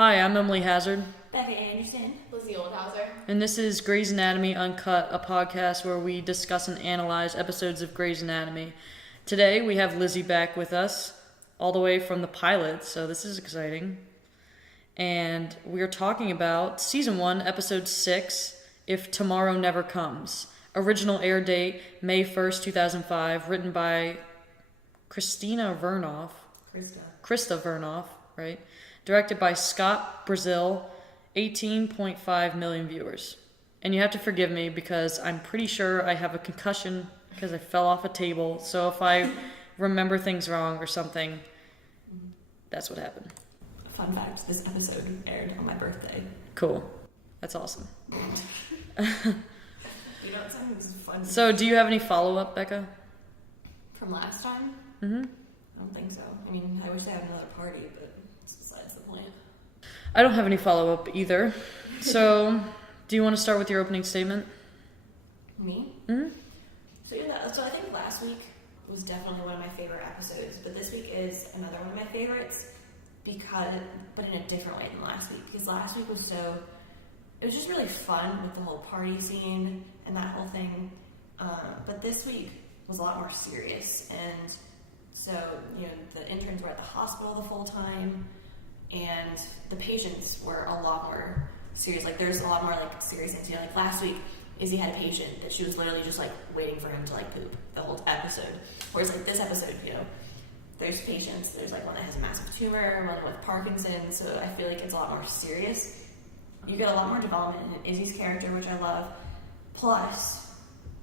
Hi, I'm Emily Hazard. Becca Anderson. Lizzy Oldhauser. And this is Grey's Anatomy Uncut, a podcast where we discuss and analyze episodes of Grey's Anatomy. Today we have Lizzy back with us, all the way from the pilot, so this is exciting. And we are talking about Season 1, Episode 6, If Tomorrow Never Comes. Original air date, May 1st, 2005, written by Krista Vernoff, right? Directed by Scott Brazil, 18.5 million viewers. And you have to forgive me because I'm pretty sure I have a concussion because I fell off a table. So if I remember things wrong or something, that's what happened. Fun fact, this episode aired on my birthday. Cool. That's awesome. You know, something's fun. So do you have any follow-up, Becca? From last time? Mm-hmm. I don't think so. I mean, I wish they had another party, but it's besides the point. I don't have any follow-up either. So do you want to start with your opening statement? Me? Mm-hmm. So I think last week was definitely one of my favorite episodes, but this week is another one of my favorites but in a different way than last week. Because last week it was just really fun with the whole party scene and that whole thing. But this week was a lot more serious. And so, you know, the interns were at the hospital the full time, and the patients were a lot more serious. Like, there's a lot more, like, serious things. You know, like, last week, Izzy had a patient that she was literally just, like, waiting for him to, like, poop the whole episode. Whereas, like, this episode, you know, there's patients. There's, like, one that has a massive tumor, one with Parkinson's. So I feel like it's a lot more serious. You get a lot more development in Izzy's character, which I love. Plus,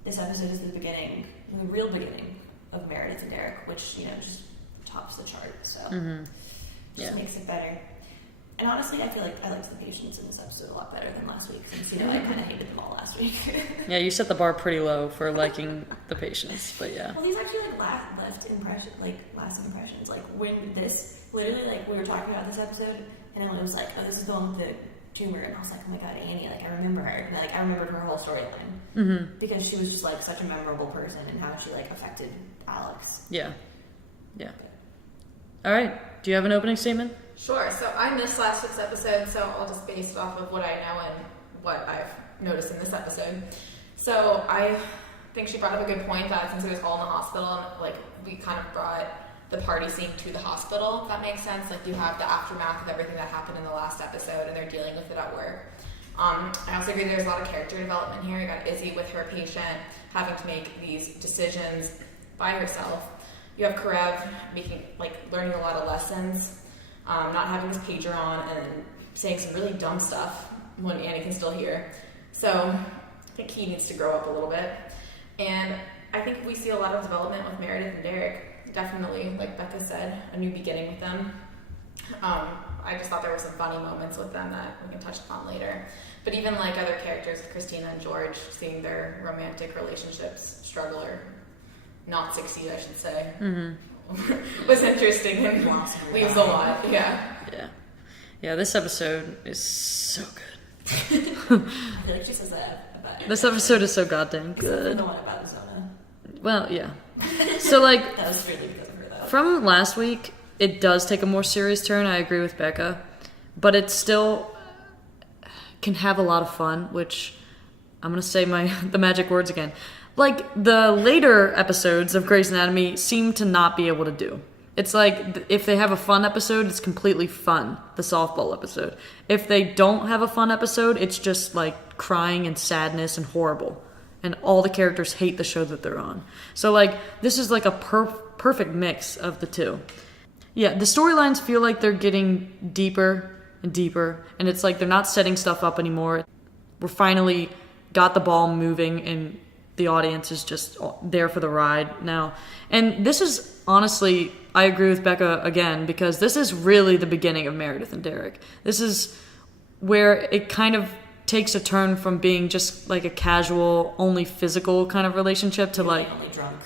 this episode is the beginning, the real beginning of Meredith and Derek, which, you know, just tops the chart. So just makes it better. And honestly, I feel like I liked the patients in this episode a lot better than last week, since, you know, I kind of hated them all last week. Yeah, you set the bar pretty low for liking the patients, but yeah. Well, these actually, like, lasting impressions. Like, when this, literally, like, we were talking about this episode, and Emily was like, oh, this is the one with the tumor, and I was like, oh my god, Annie, like, I remember her. And, like, I remembered her whole storyline. Because she was just, like, such a memorable person, and how she, like, affected Alex. Yeah. All right. Do you have an opening statement? Sure. So I missed last week's episode, so I'll just base it off of what I know and what I've noticed in this episode. So I think she brought up a good point that since it was all in the hospital, and, like, we kind of brought the party scene to the hospital, if that makes sense. Like, you have the aftermath of everything that happened in the last episode, and they're dealing with it at work. I also agree there's a lot of character development here. You got Izzy with her patient having to make these decisions by herself. You have Karev learning a lot of lessons, not having his pager on, and saying some really dumb stuff when Annie can still hear. So I think he needs to grow up a little bit. And I think we see a lot of development with Meredith and Derek. Definitely, like Becca said, a new beginning with them. I just thought there were some funny moments with them that we can touch upon later. But even like other characters, Christina and George, seeing their romantic relationships struggle or not succeed, I should say, was interesting and leaves a lot. Yeah, this episode is so good. I feel like she says that about This episode is so goddamn Except good. for the one about Zona. Well, yeah. So, like, That was really because of her, though. from last week, it does take a more serious turn. I agree with Becca. But it still can have a lot of fun, which I'm going to say the magic words again. Like, the later episodes of Grey's Anatomy seem to not be able to do. It's like, if they have a fun episode, it's completely fun, the softball episode. If they don't have a fun episode, it's just, like, crying and sadness and horrible. And all the characters hate the show that they're on. So, like, this is, like, a perfect mix of the two. Yeah, the storylines feel like they're getting deeper and deeper. And it's like they're not setting stuff up anymore. We're finally got the ball moving, and the audience is just there for the ride now. And this is, honestly, I agree with Becca again, because this is really the beginning of Meredith and Derek. This is where it kind of takes a turn from being just like a casual, only physical kind of relationship to like... Only drunk.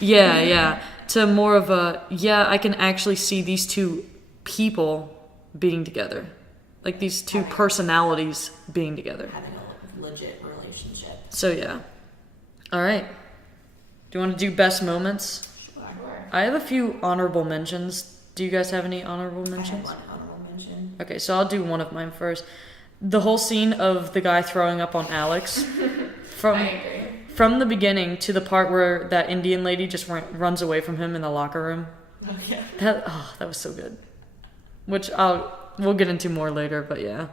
Yeah. To more of a, I can actually see these two people being together. Like these two personalities being together. Having a legit relationship. So, yeah. All right. Do you want to do best moments? Sure. I have a few honorable mentions. Do you guys have any honorable mentions? I have one honorable mention. Okay, so I'll do one of mine first. The whole scene of the guy throwing up on Alex. I agree. From the beginning to the part where that Indian lady just runs away from him in the locker room. Oh, yeah. That was so good. Which we'll get into more later, but yeah.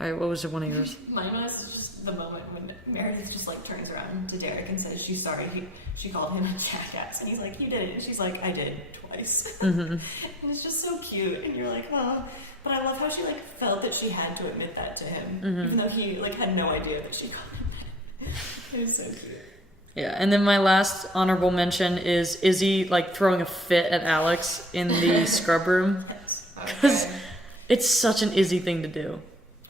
All right, what was one of yours? Mine was just the moment when Meredith just like turns around to Derek and says she's sorry. She called him a jackass, and he's like, "You did it." And she's like, "I did twice." And it's just so cute, and you're like, "Oh." But I love how she like felt that she had to admit that to him, even though he like had no idea that she called him. It was so cute. Yeah, and then my last honorable mention is Izzy like throwing a fit at Alex in the scrub room. Yes. Because it's such an Izzy thing to do.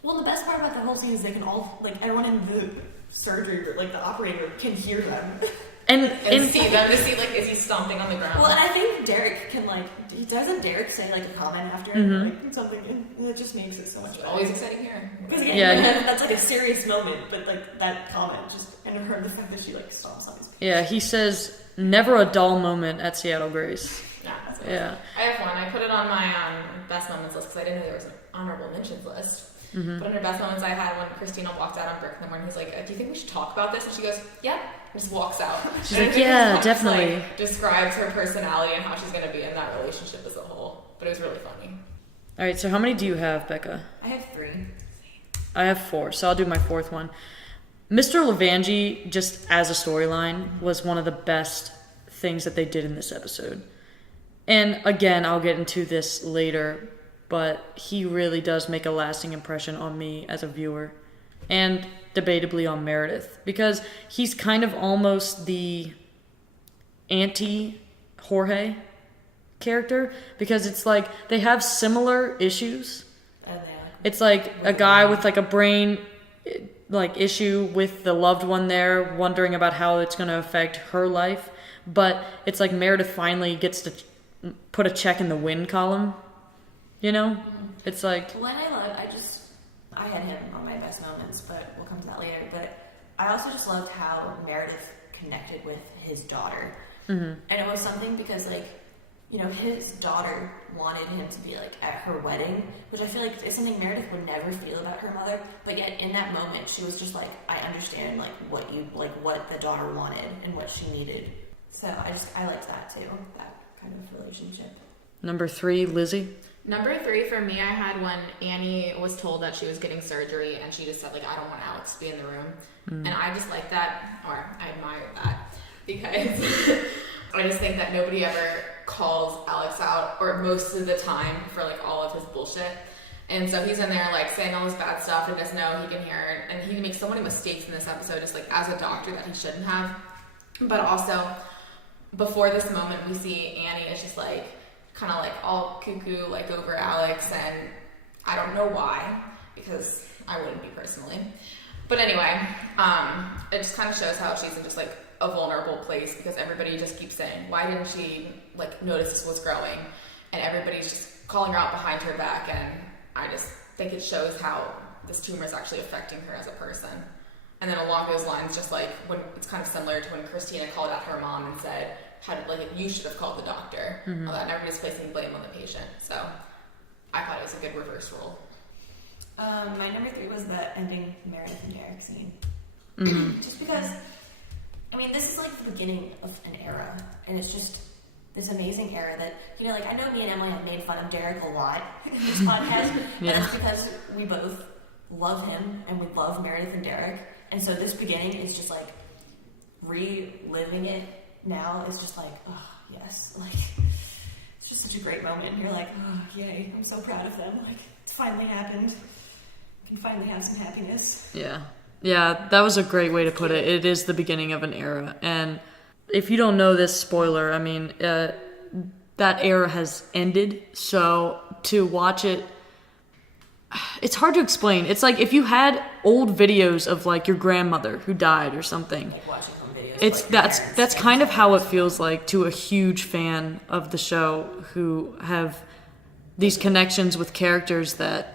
Well, the best part about that whole scene is they can all, like, everyone in the surgery, like, the operator can hear them. And see them to see, like, is he stomping on the ground? Well, and I think Derek can, like, doesn't Derek say, like, a comment after, like, something, and it just makes it so much better. Always exciting here. Because, again, that's, like, a serious moment, but, like, that comment just, and her, the fact that she, like, stomps on his face. Yeah, he says, never a dull moment at Seattle Grace. Yeah, that's what Yeah. I have one. I put it on my best moments list because I didn't know there was an honorable mentions list. But under best moments I had when Christina walked out on Brick in the morning, he's like, "Do you think we should talk about this?" And she goes, "Yep." And just walks out. She's and like, I think "Yeah, this just, definitely." like, describes her personality and how she's going to be in that relationship as a whole. But it was really funny. All right, so how many do you have, Becca? I have 3. I have 4, so I'll do my 4th one. Mr. Levangie, just as a storyline, was one of the best things that they did in this episode. And again, I'll get into this later, but he really does make a lasting impression on me as a viewer. And debatably on Meredith. Because he's kind of almost the anti-Jorge character. Because it's like, they have similar issues. It's like a guy with like a brain like issue with the loved one there, wondering about how it's going to affect her life. But it's like Meredith finally gets to put a check in the win column. You know? It's like... Well, and I had him on my best moments, but we'll come to that later. But I also just loved how Meredith connected with his daughter. And it was something because, like, you know, his daughter wanted him to be, like, at her wedding, which I feel like is something Meredith would never feel about her mother. But yet, in that moment, she was just like, I understand, like, what the daughter wanted and what she needed. So I liked that, too, that kind of relationship. Number 3, Lizzy. Number 3 for me, I had when Annie was told that she was getting surgery and she just said, like, I don't want Alex to be in the room. And I just like that, or I admire that, because I just think that nobody ever calls Alex out, or most of the time, for, like, all of his bullshit. And so he's in there, like, saying all this bad stuff and doesn't know he can hear it. And he makes so many mistakes in this episode, just, like, as a doctor that he shouldn't have. But also, before this moment, we see Annie is just, like, kind of like all cuckoo, like over Alex, and I don't know why, because I wouldn't be personally. But anyway, it just kind of shows how she's in just like a vulnerable place, because everybody just keeps saying, why didn't she like notice this was growing? And everybody's just calling her out behind her back, and I just think it shows how this tumor is actually affecting her as a person. And then along those lines, just like when it's kind of similar to when Christina called out her mom and said, you should have called the doctor. All that, and everybody's placing blame on the patient. So I thought it was a good reverse role. My number 3 was the ending Meredith and Derek scene. Just because, I mean, this is like the beginning of an era, and it's just this amazing era that, you know, like, I know me and Emily have made fun of Derek a lot in this podcast, and it's because we both love him and we love Meredith and Derek, and so this beginning is just like reliving it now is just like, oh, yes, like, it's just such a great moment. You're like, oh, yay, I'm so proud of them. Like, it's finally happened. We can finally have some happiness. Yeah, that was a great way to put it. It is the beginning of an era. And if you don't know this, spoiler, I mean, that era has ended. So to watch it, it's hard to explain. It's like if you had old videos of like your grandmother who died or something. Like watching home videos. It's like that's kind of how it feels like to a huge fan of the show who have these connections with characters that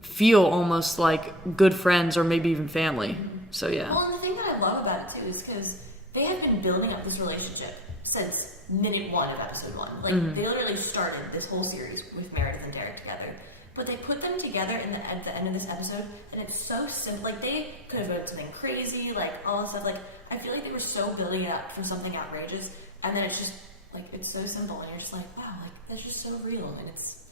feel almost like good friends or maybe even family. So yeah. Well, and the thing that I love about it too is because they have been building up this relationship since minute 1 of episode 1. Like, they literally started this whole series with Meredith and Derek together. But they put them together at the end of this episode, and it's so simple. Like, they could have done something crazy, like, all this stuff. Like, I feel like they were so building it up for something outrageous, and then it's just, like, it's so simple, and you're just like, wow, like, that's just so real, and it's...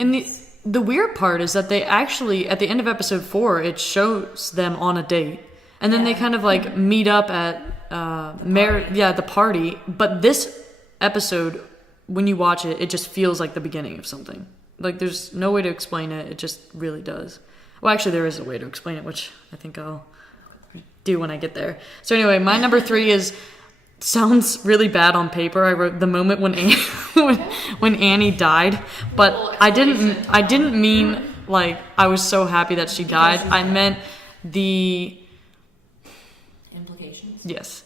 And the weird part is that they actually, at the end of episode 4, it shows them on a date. And then they kind of, like, meet up at the party. But this episode, when you watch it, it just feels like the beginning of something. Like, there's no way to explain it. It just really does. Well, actually, there is a way to explain it, which I think I'll do when I get there. So anyway, my number 3 is... Sounds really bad on paper. I wrote the moment when when Annie died, but I didn't mean like I was so happy that she died. I meant the implications. Yes,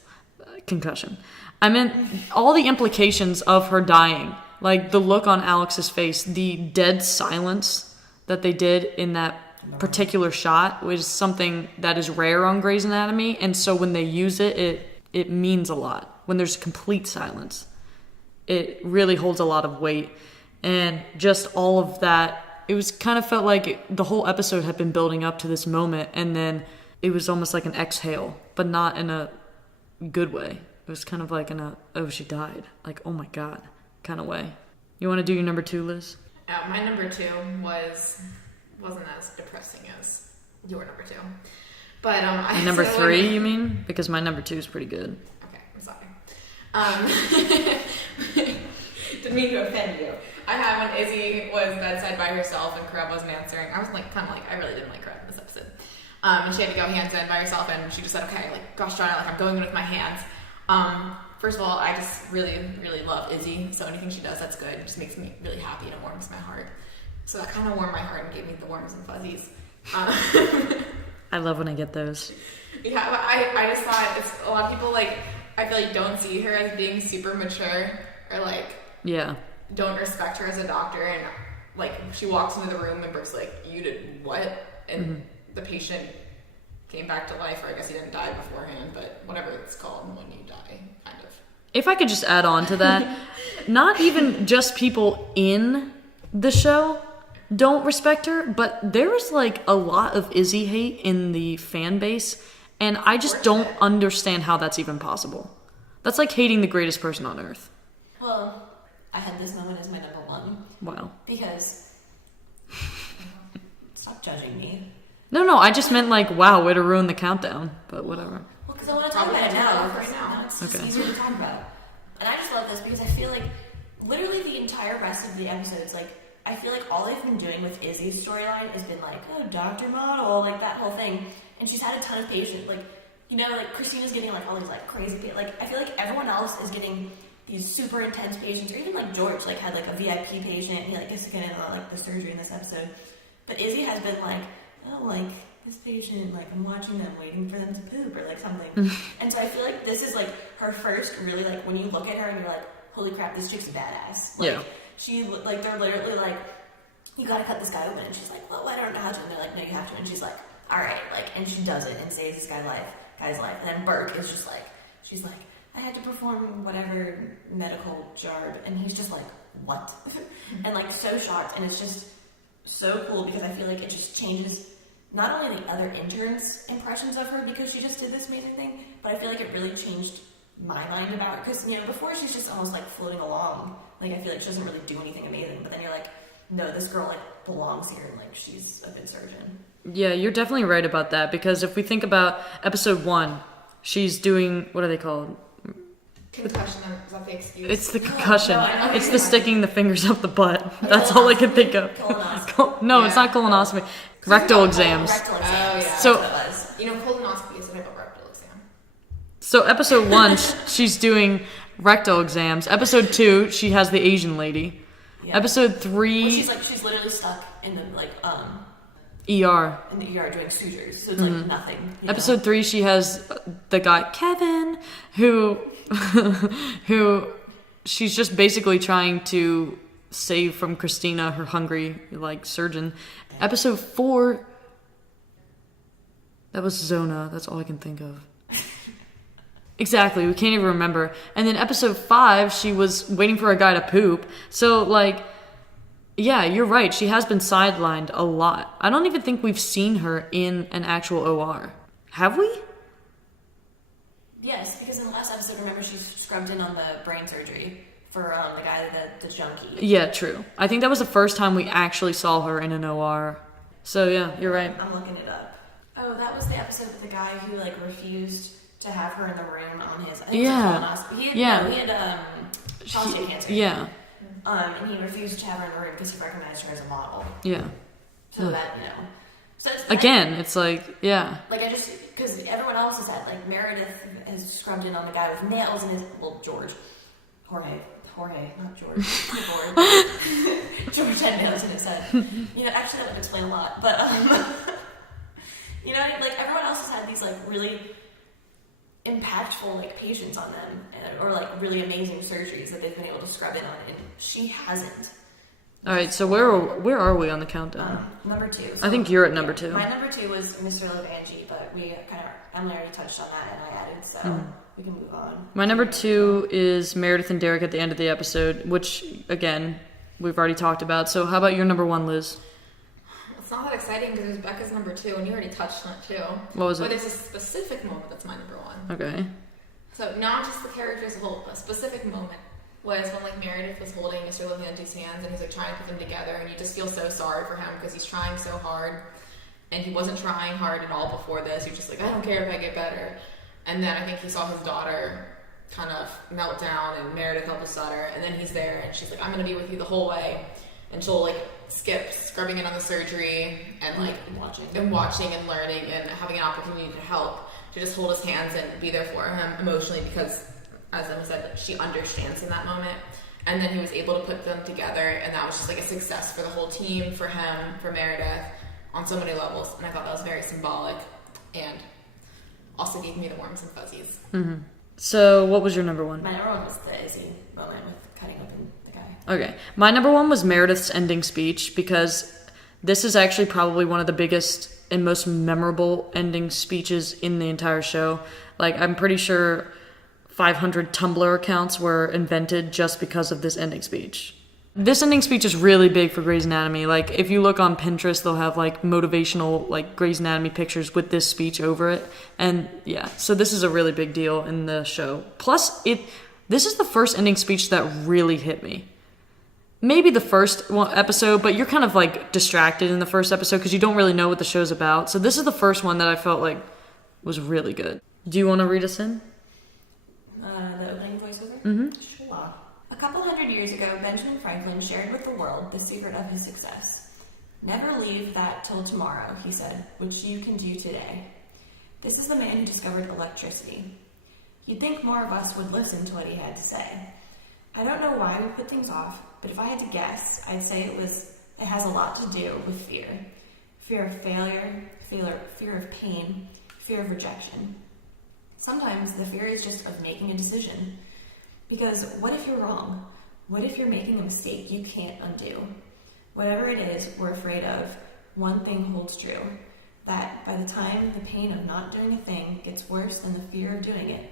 concussion. I meant all the implications of her dying, like the look on Alex's face, the dead silence that they did in that particular shot was something that is rare on Grey's Anatomy, and so when they use it means a lot. When there's complete silence, it really holds a lot of weight. And just all of that, it was kind of felt like the whole episode had been building up to this moment, and then it was almost like an exhale, but not in a good way. It was kind of like in a, oh, she died. Like, oh my God, kind of way. You want to do your number 2, Liz? My number 2 wasn't as depressing as your number 2. But number 3, you mean? Because my number 2 is pretty good. Okay, I'm sorry. Didn't mean to offend you. I had when Izzy was bedside by herself and Crab wasn't answering. I was like, kind of like, I really didn't like Crab in this episode. And she had to go hands in by herself, and she just said, okay, like, gosh darn it, like, I'm going in with my hands. First of all, I just really, really love Izzy, so anything she does that's good. It just makes me really happy and it warms my heart. So that kind of warmed my heart and gave me the warms and fuzzies. I love when I get those. Yeah, but I just thought it's a lot of people, like, I feel like don't see her as being super mature or, like, don't respect her as a doctor, and, like, she walks into the room and Brooke's like, you did what? And the patient came back to life, or I guess he didn't die beforehand, but whatever it's called when you die, kind of. If I could just add on to that, not even just people in the show don't respect her, but there is like a lot of Izzy hate in the fan base, and I just don't understand how that's even possible. That's like hating the greatest person on earth. Well, I had this moment as my number 1. Wow. Because stop judging me. No, I just meant like, wow, way to ruin the countdown, but whatever. Well, because I want to talk about it now. Right now. It's just easier to talk about. And I just love this because I feel like literally the entire rest of the episodes, like, I feel like all they've been doing with Izzy's storyline has been like, oh, Dr. Model, like that whole thing. And she's had a ton of patients. Like, you know, like Christina's getting like all these like crazy patients. Like, I feel like everyone else is getting these super intense patients. Or even like George, like, had like a VIP patient. He like gets to get in like the surgery in this episode. But Izzy has been like, oh, like this patient, like I'm watching them, waiting for them to poop or like something. And so I feel like this is like her first really, like, when you look at her and you're like, holy crap, this chick's a badass. Like, she, like, they're literally like, you gotta cut this guy open. And she's like, well, I don't know how to. And they're like, no, you have to. And she's like, all right, like, and she does it and saves this guy's life. And then Burke is just like, she's like, I had to perform whatever medical job. And he's just like, what? And like so shocked. And it's just so cool because I feel like it just changes not only the other interns' impressions of her because she just did this amazing thing, but I feel like it really changed my mind about her. Because, you know, before she's just almost like floating along. Like, I feel like she doesn't really do anything amazing. But then you're like, no, this girl like belongs here and like she's a good surgeon. Yeah, you're definitely right about that, because if we think about episode 1, she's doing, what are they called? Concussion, is that the excuse? It's the concussion. No, it's the sticking the fingers up the butt. That's all I can think of. No, it's not colonoscopy. Rectal exams. Rectal exams. Oh, yeah. So, That's what it was. You know, colonoscopy is a type of rectal exam. So episode 1, she's doing rectal exams. Episode 2, she has the Asian lady. Yeah. Episode 3, Well, she's literally stuck in the ER. in the ER doing sutures, so it's like nothing. You know? Episode 3, she has the guy Kevin, who she's just basically trying to save from Christina, her hungry like surgeon. Episode 4, that was Zona. That's all I can think of. Exactly, we can't even remember. And then episode 5, she was waiting for a guy to poop. So, like, yeah, you're right. She has been sidelined a lot. I don't even think we've seen her in an actual OR. Have we? Yes, because in the last episode, remember, she scrubbed in on the brain surgery for the guy, the junkie. Yeah, true. I think that was the first time we actually saw her in an OR. So, yeah, you're right. I'm looking it up. Oh, that was the episode with the guy who, like, refused to have her in the room on his... I think Yeah. it was a colonoscopy. He had prostate cancer. Yeah. And he refused to have her in the room because he recognized her as a model. Yeah. So that, So Again, it's like, yeah. Like, I just... Because everyone else has had, like, Meredith has scrubbed in on the guy with nails in his... Well, Jorge, not George. George had nails in his head. Actually, that would explain a lot. But, like, everyone else has had these, like, really impactful, like, patients on them. Or, like, really amazing surgeries that they've been able to scrub in on. And she hasn't. All right, so where are we on the countdown? Number 2. I think you're at number 2. My number 2 was Mr. Levangie, but Emily already touched on that and I added, so we can move on. My number 2 is Meredith and Derek at the end of the episode, which, again, we've already talked about. So how about your number 1, Liz? It's not that exciting because it was Becca's number 2, and you already touched on it too. What was it? But it's a specific moment that's my number 1. Okay. So not just the character as a whole, a specific moment was when, like, Meredith was holding Mr. Levangie's hands and he's, like, trying to put them together, and you just feel so sorry for him because he's trying so hard, and he wasn't trying hard at all before this. He was just like, I don't care if I get better. And then I think he saw his daughter kind of melt down, and Meredith helped his daughter, and then he's there, and she's like, I'm going to be with you the whole way. And she'll, like, skip scrubbing in on the surgery and, like, watching and learning and having an opportunity to help, to just hold his hands and be there for him emotionally because, as Emma said, she understands in that moment. And then he was able to put them together, and that was just, like, a success for the whole team, for him, for Meredith, on so many levels. And I thought that was very symbolic and also gave me the warms and fuzzies. Mm-hmm. So what was your number 1? My number 1 was the Izzy moment with cutting open the guy. Okay. My number 1 was Meredith's ending speech, because this is actually probably one of the biggest and most memorable ending speeches in the entire show. Like, I'm pretty sure 500 Tumblr accounts were invented just because of this ending speech. This ending speech is really big for Grey's Anatomy. Like, if you look on Pinterest, they'll have, like, motivational, like, Grey's Anatomy pictures with this speech over it. And, yeah, so this is a really big deal in the show. Plus, this is the first ending speech that really hit me. Maybe the first episode, but you're kind of, like, distracted in the first episode because you don't really know what the show's about. So this is the first one that I felt like was really good. Do you want to read us in? The opening voiceover? Mm-hmm. Sure. A couple hundred years ago, Benjamin Franklin shared with the world the secret of his success. Never leave that till tomorrow, he said, which you can do today. This is the man who discovered electricity. You'd think more of us would listen to what he had to say. I don't know why we put things off, but if I had to guess, I'd say it has a lot to do with fear. Fear of failure, fear of pain, fear of rejection. Sometimes the fear is just of making a decision. Because what if you're wrong? What if you're making a mistake you can't undo? Whatever it is we're afraid of, one thing holds true. That by the time the pain of not doing a thing gets worse than the fear of doing it,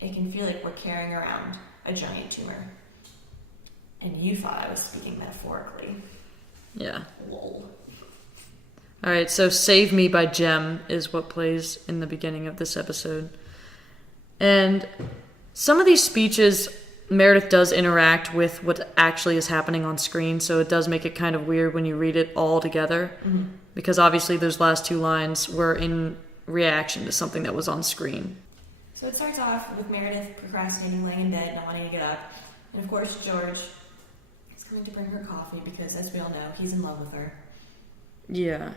it can feel like we're carrying around a giant tumor. And you thought I was speaking metaphorically. Yeah. Lol. All right, so Save Me by Jem is what plays in the beginning of this episode. And some of these speeches, Meredith does interact with what actually is happening on screen, so it does make it kind of weird when you read it all together. Mm-hmm. Because obviously those last 2 lines were in reaction to something that was on screen. So it starts off with Meredith procrastinating, laying in bed, not wanting to get up. And of course, George is coming to bring her coffee because, as we all know, he's in love with her. Yeah,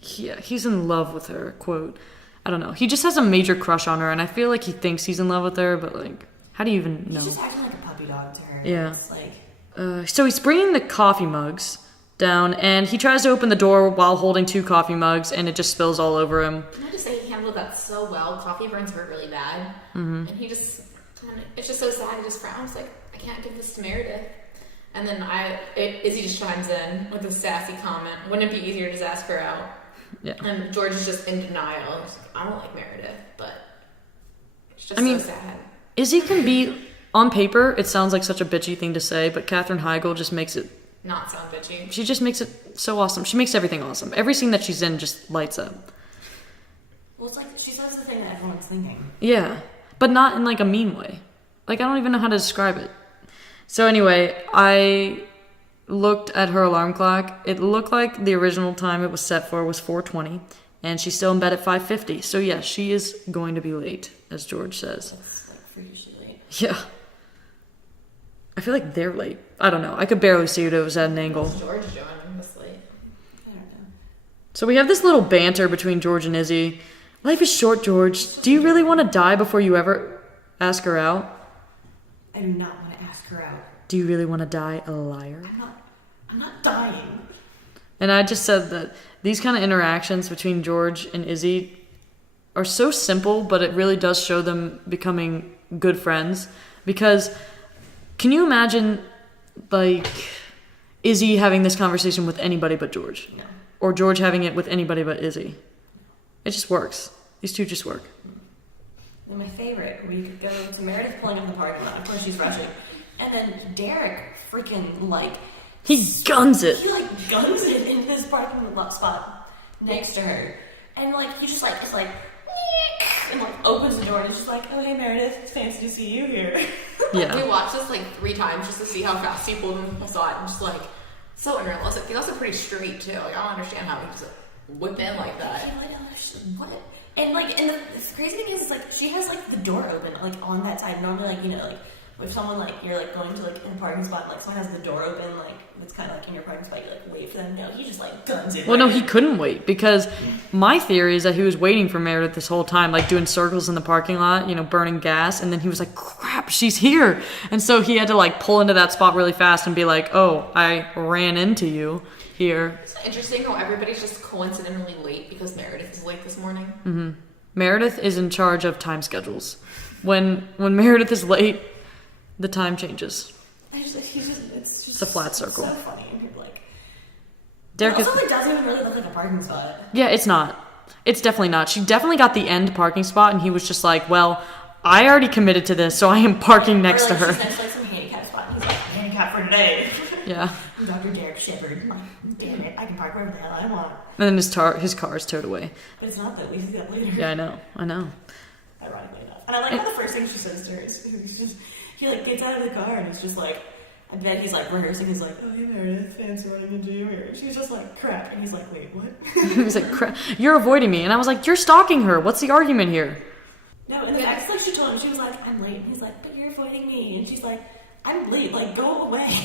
he's in love with her, quote. I don't know. He just has a major crush on her, and I feel like he thinks he's in love with her, but, like, how do you even know? He's just acting like a puppy dog to her. Yeah. It's like... So he's bringing the coffee mugs down, and he tries to open the door while holding 2 coffee mugs, and it just spills all over him. Can I just say he handled that so well? Coffee burns hurt really bad. Mm-hmm. And he just... It's just so sad. He just frowns like, I can't give this to Meredith. And then Izzy just chimes in with a sassy comment. Wouldn't it be easier to just ask her out? Yeah. And George is just in denial. He's like, I don't like Meredith, but It's just so sad. Izzy can be, on paper, it sounds like such a bitchy thing to say, but Katherine Heigl just makes it not sound bitchy. She just makes it so awesome. She makes everything awesome. Every scene that she's in just lights up. Well, it's like she says the thing that everyone's thinking. Yeah, but not in like a mean way. Like, I don't even know how to describe it. So anyway, I looked at her alarm clock. It looked like the original time it was set for was 4:20, and she's still in bed at 5:50. So yeah, she is going to be late, as George says. That's like freakishly late. Yeah. I feel like they're late. I don't know. I could barely see it. It was at an angle. What's George doing this late? I don't know. So we have this little banter between George and Izzy. Life is short, George. Do you really want to die before you ever ask her out? I do not want to ask her out. Do you really want to die a liar? I'm not dying. And I just said that these kind of interactions between George and Izzy are so simple, but it really does show them becoming good friends. Because can you imagine, like, Izzy having this conversation with anybody but George? No. Or George having it with anybody but Izzy? It just works. These two just work. And my favorite, we could go to Meredith pulling up in the parking lot. Of course, she's rushing. And then Derek freaking, like... He guns it. He, like, guns it in this parking lot spot next to her. And, like, he just, like, is like... And, like, opens the door and he's just like, oh, hey, Meredith, it's fancy to see you here. Yeah. We watched this, like, 3 times just to see how fast he pulled him aside. And just, like, so unrealistic. He's also pretty straight, too. Like, I don't understand how he just whip in like that. What? And like, and the crazy thing is, like, she has like the door open, like on that side. Normally, like, you know, like if someone like you're like going to like in a parking spot, like someone has the door open, like it's kind of like in your parking spot, you like wait for them. No, he just like guns it. Well, no, he couldn't wait because my theory is that he was waiting for Meredith this whole time, like doing circles in the parking lot, you know, burning gas, and then he was like, "Crap, she's here!" And so he had to like pull into that spot really fast and be like, "Oh, I ran into you here." It's interesting how everybody's just coincidentally late because Meredith is late this morning. Mm-hmm. Meredith is in charge of time schedules. When Meredith is late, the time changes. It's a flat circle. So funny. And you're like, Derek also, it doesn't even really look like a parking spot. Yeah, it's not. It's definitely not. She definitely got the end parking spot, and he was just like, "Well, I already committed to this, so I am parking next to her." She's next to like some handicap spot, and he's like, "Handicap for today." Yeah. I'm Dr. Derek Shepard. Damn it, I can park wherever the hell I want. And then his car is towed away. But it's not though. We see that later. Yeah, I know. Ironically enough. And I like how the first thing she says to her is he like gets out of the car and he's just like, I bet he's like rehearsing. He's like, "Oh, hey Meredith, fancy running into you here." She's just like, "Crap," and he's like, "Wait, what?" He's like, "Crap, you're avoiding me," and I was like, "You're stalking her. What's the argument here?" No, and the fact like she told him, she was like, "I'm late," and he's like, "But you're avoiding me," and she's like, "I'm late. Like, go away."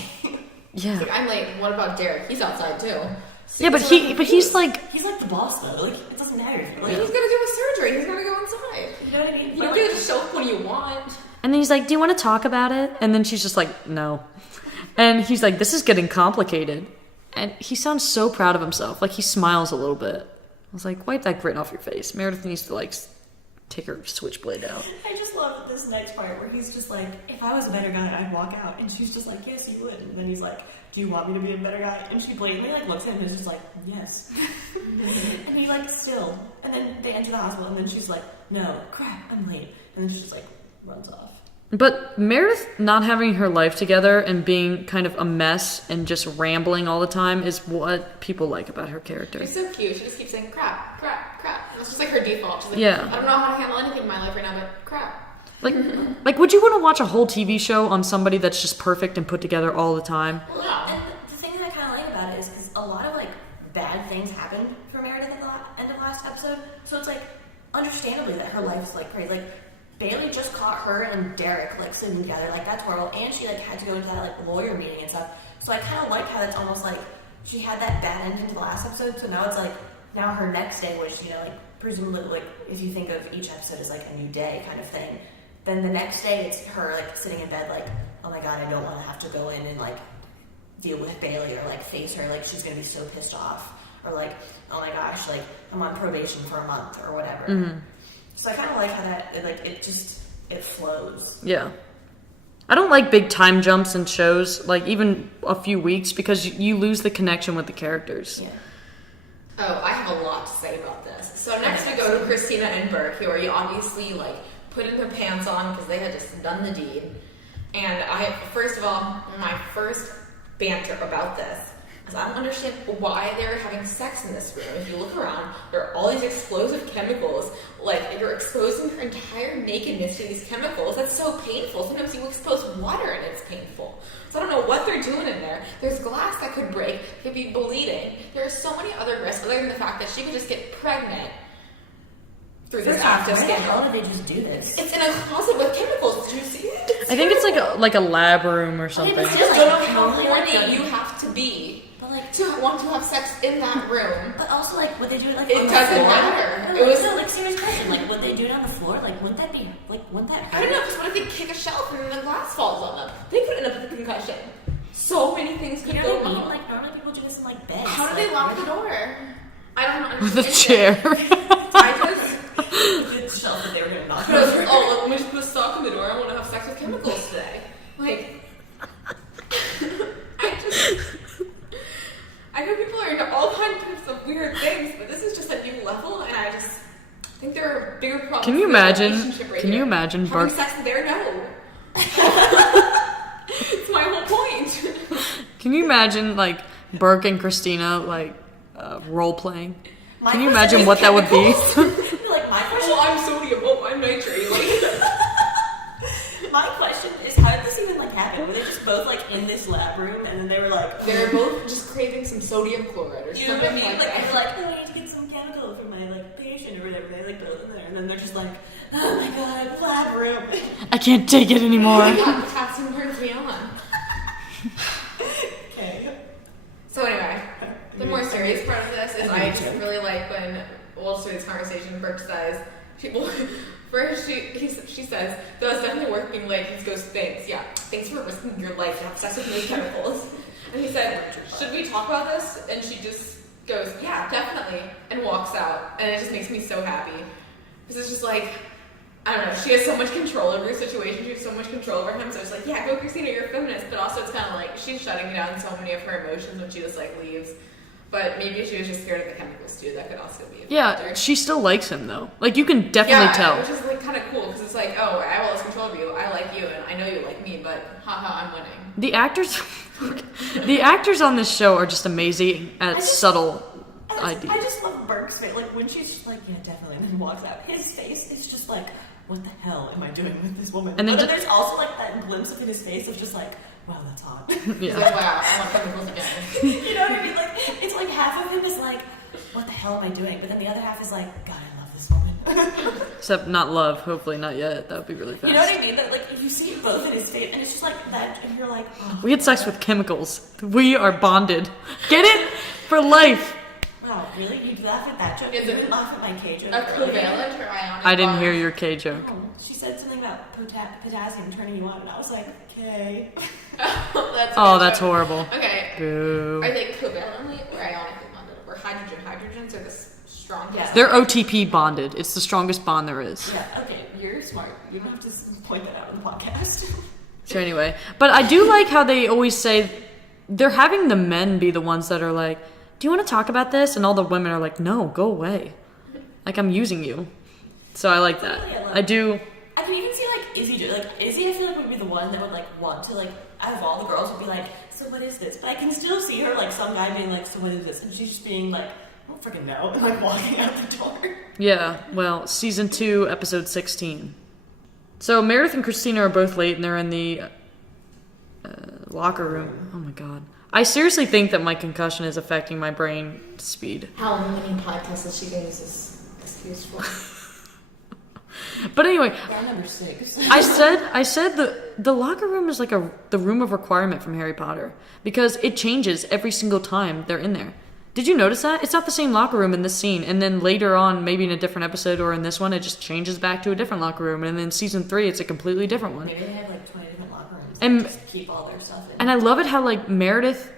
Yeah. Like, I'm late. What about Derek? He's outside too. Yeah, but he's like the boss though. Like, it doesn't matter. Like, he's gonna do a surgery. He's gonna go inside. You know what I mean? You can just show up when you want. And then he's like, "Do you want to talk about it?" And then she's just like, "No." And he's like, "This is getting complicated." And he sounds so proud of himself. Like, he smiles a little bit. I was like, wipe that grin off your face. Meredith needs to, like, take her switchblade out. I just love this next part where he's just like, "If I was a better guy, I'd walk out." And she's just like, "Yes, you would." And then he's like, "Do you want me to be a better guy?" And she blatantly like looks at him and is just like, "Yes." And he like still. And then they enter the hospital and then she's like, "No, crap, I'm late." And then she just like runs off. But Meredith not having her life together and being kind of a mess and just rambling all the time is what people like about her character. She's so cute. She just keeps saying crap, crap, crap. That's just like her default. She's like, yeah. I don't know how to handle anything in my life right now, but crap. Like, would you want to watch a whole TV show on somebody that's just perfect and put together all the time? Well, and the thing that I kind of like about it is because a lot of like bad things happened for Meredith at the end of last episode, so it's like understandably that her life is like crazy. Like, Bailey just caught her and Derek like sitting together, like that's horrible, and she like had to go into that like lawyer meeting and stuff. So I kind of like how that's almost like she had that bad ending to the last episode, so now it's like now her next day, which, you know, like presumably like if you think of each episode as like a new day kind of thing, then the next day it's her like sitting in bed like, oh my god, I don't want to have to go in and like deal with Bailey or like face her, like she's gonna be so pissed off, or like, oh my gosh, like I'm on probation for a month or whatever. Mm-hmm. So I kind of like how that, it flows. Yeah. I don't like big time jumps in shows, like even a few weeks, because you lose the connection with the characters. Yeah. Oh, I have a lot to say about this. So next we go to Christina and Burke, who are obviously like putting their pants on because they had just done the deed. And first of all, my first banter about this is I don't understand why they're having sex in this room. If you look around, there are all these explosive chemicals. Like, you're exposing your entire nakedness to these chemicals. That's so painful. Sometimes you expose water and it's painful. So I don't know what they're doing in there. There's glass that could break, could be bleeding. There are so many other risks other than the fact that she could just get pregnant through this act of scandal. How did they just do this? It's in a closet with chemicals. Did you see it? I think it's like a lab room or something. I just don't know how horny you have to be to want to have sex in that room. But also, like, would they do it like it on the doesn't floor? matter. No, It was like serious question. Like, would they do it on the floor? Like, wouldn't that be wouldn't that hurt? I don't know, because what if they kick a shelf and then the glass falls on them? They could end up with a concussion. So many things could go wrong. Like, normally people do this in like beds. How do they lock the door? I don't know. With a chair. I just the shelf that they were gonna knock over. oh, let me just put a sock in the door. I want to have sex with chemicals today. Like, I know people are into all kinds of weird things, but this is just a new level, and I just think there are bigger problems. Can you imagine? Can you imagine having Burke? sex there? No. It's my whole point. Can you imagine like Burke and Christina like role playing? My Can you question imagine is what that would be? Like, my question. Oh, I'm sodium. Oh, I'm nitrate. My question is, how did this even like happen? Were they just both like in this lab room, and then they were like, they're both just craving some sodium chloride or you know what I something mean? like Like, that. they're like, oh, I need to get some chemical from my like patient or whatever. They like build in there, and then they're just like, oh my god, lab room. I can't take it anymore. Oh my god, potassium turns me on. Okay. So anyway, the more serious part of this is I just really like when we'll just do this conversation. Burke says, first she says, that was definitely worth being late. He goes, thanks, yeah, thanks for risking your life to have sex with those chemicals. And he said, should we talk about this? And she just goes, yeah, definitely, and walks out. And it just makes me so happy. Because it's just like, I don't know, she has so much control over her situation, she has so much control over him, so it's like, yeah, go Christina, you're a feminist, but also it's kind of like, she's shutting down so many of her emotions when she just like leaves. But maybe she was just scared of the chemicals too, that could also be a factor. Yeah, she still likes him though. Like you can definitely tell. Which is like kind of cool, because it's like, oh, I have all this control over you, I like you, and I know you like me, but haha, I'm winning. The actors on this show are just amazing at subtle ideas. I just love Burke's face. Like, when she's just like, yeah, definitely, and then walks out, his face is just like, what the hell am I doing with this woman? And then but there's also like that glimpse of in his face of just like, wow, that's hot. Yeah. He's like, wow, I want chemicals again. You know what I mean? Like, it's like half of him is like, what the hell am I doing? But then the other half is like, God, I love this woman. Except not love. Hopefully not yet. That would be really fast. You know what I mean? That like you see both in his face, and it's just like that, and you're like, oh, We had sex with chemicals. We are bonded. Get it? For life. wow, really? You'd laugh at that joke? You didn't laugh at my K joke? A earlier? covalent or ionic I didn't bond? hear your K joke. Oh, she said something about potassium turning you on, and I was like, okay. That's Oh, a good that's joke. horrible. Okay. Boo. Are they covalently or ionically bonded? Or hydrogen? Hydrogens are the strongest. Yeah. They're OTP bonded. It's the strongest bond there is. Yeah, okay, you're smart. You don't have to point that out on the podcast. So anyway, but I do like how they always say they're having the men be the ones that are like, do you want to talk about this? And all the women are like, no, go away. Like, I'm using you. So I like that. Yeah, I do. I can even see like Izzy like Izzy I feel like would be the one that would like want to like out of all the girls would be like, so what is this? But I can still see her like some guy being like, so what is this? And she's just being like, I don't freaking know, and like walking out the door. Yeah, well, season 2, episode 16. So Meredith and Christina are both late and they're in the locker room. Oh my god. I seriously think that my concussion is affecting my brain speed. How many podcasts is she going to use this excuse for? But anyway, Round number 6. I said the locker room is like the room of requirement from Harry Potter because it changes every single time they're in there. Did you notice that? It's not the same locker room in this scene, and then later on, maybe in a different episode or in this one, it just changes back to a different locker room, and then season 3, it's a completely different one. Maybe they have like 20 different locker rooms And- just keep all their stuff in. And I love it how like Meredith,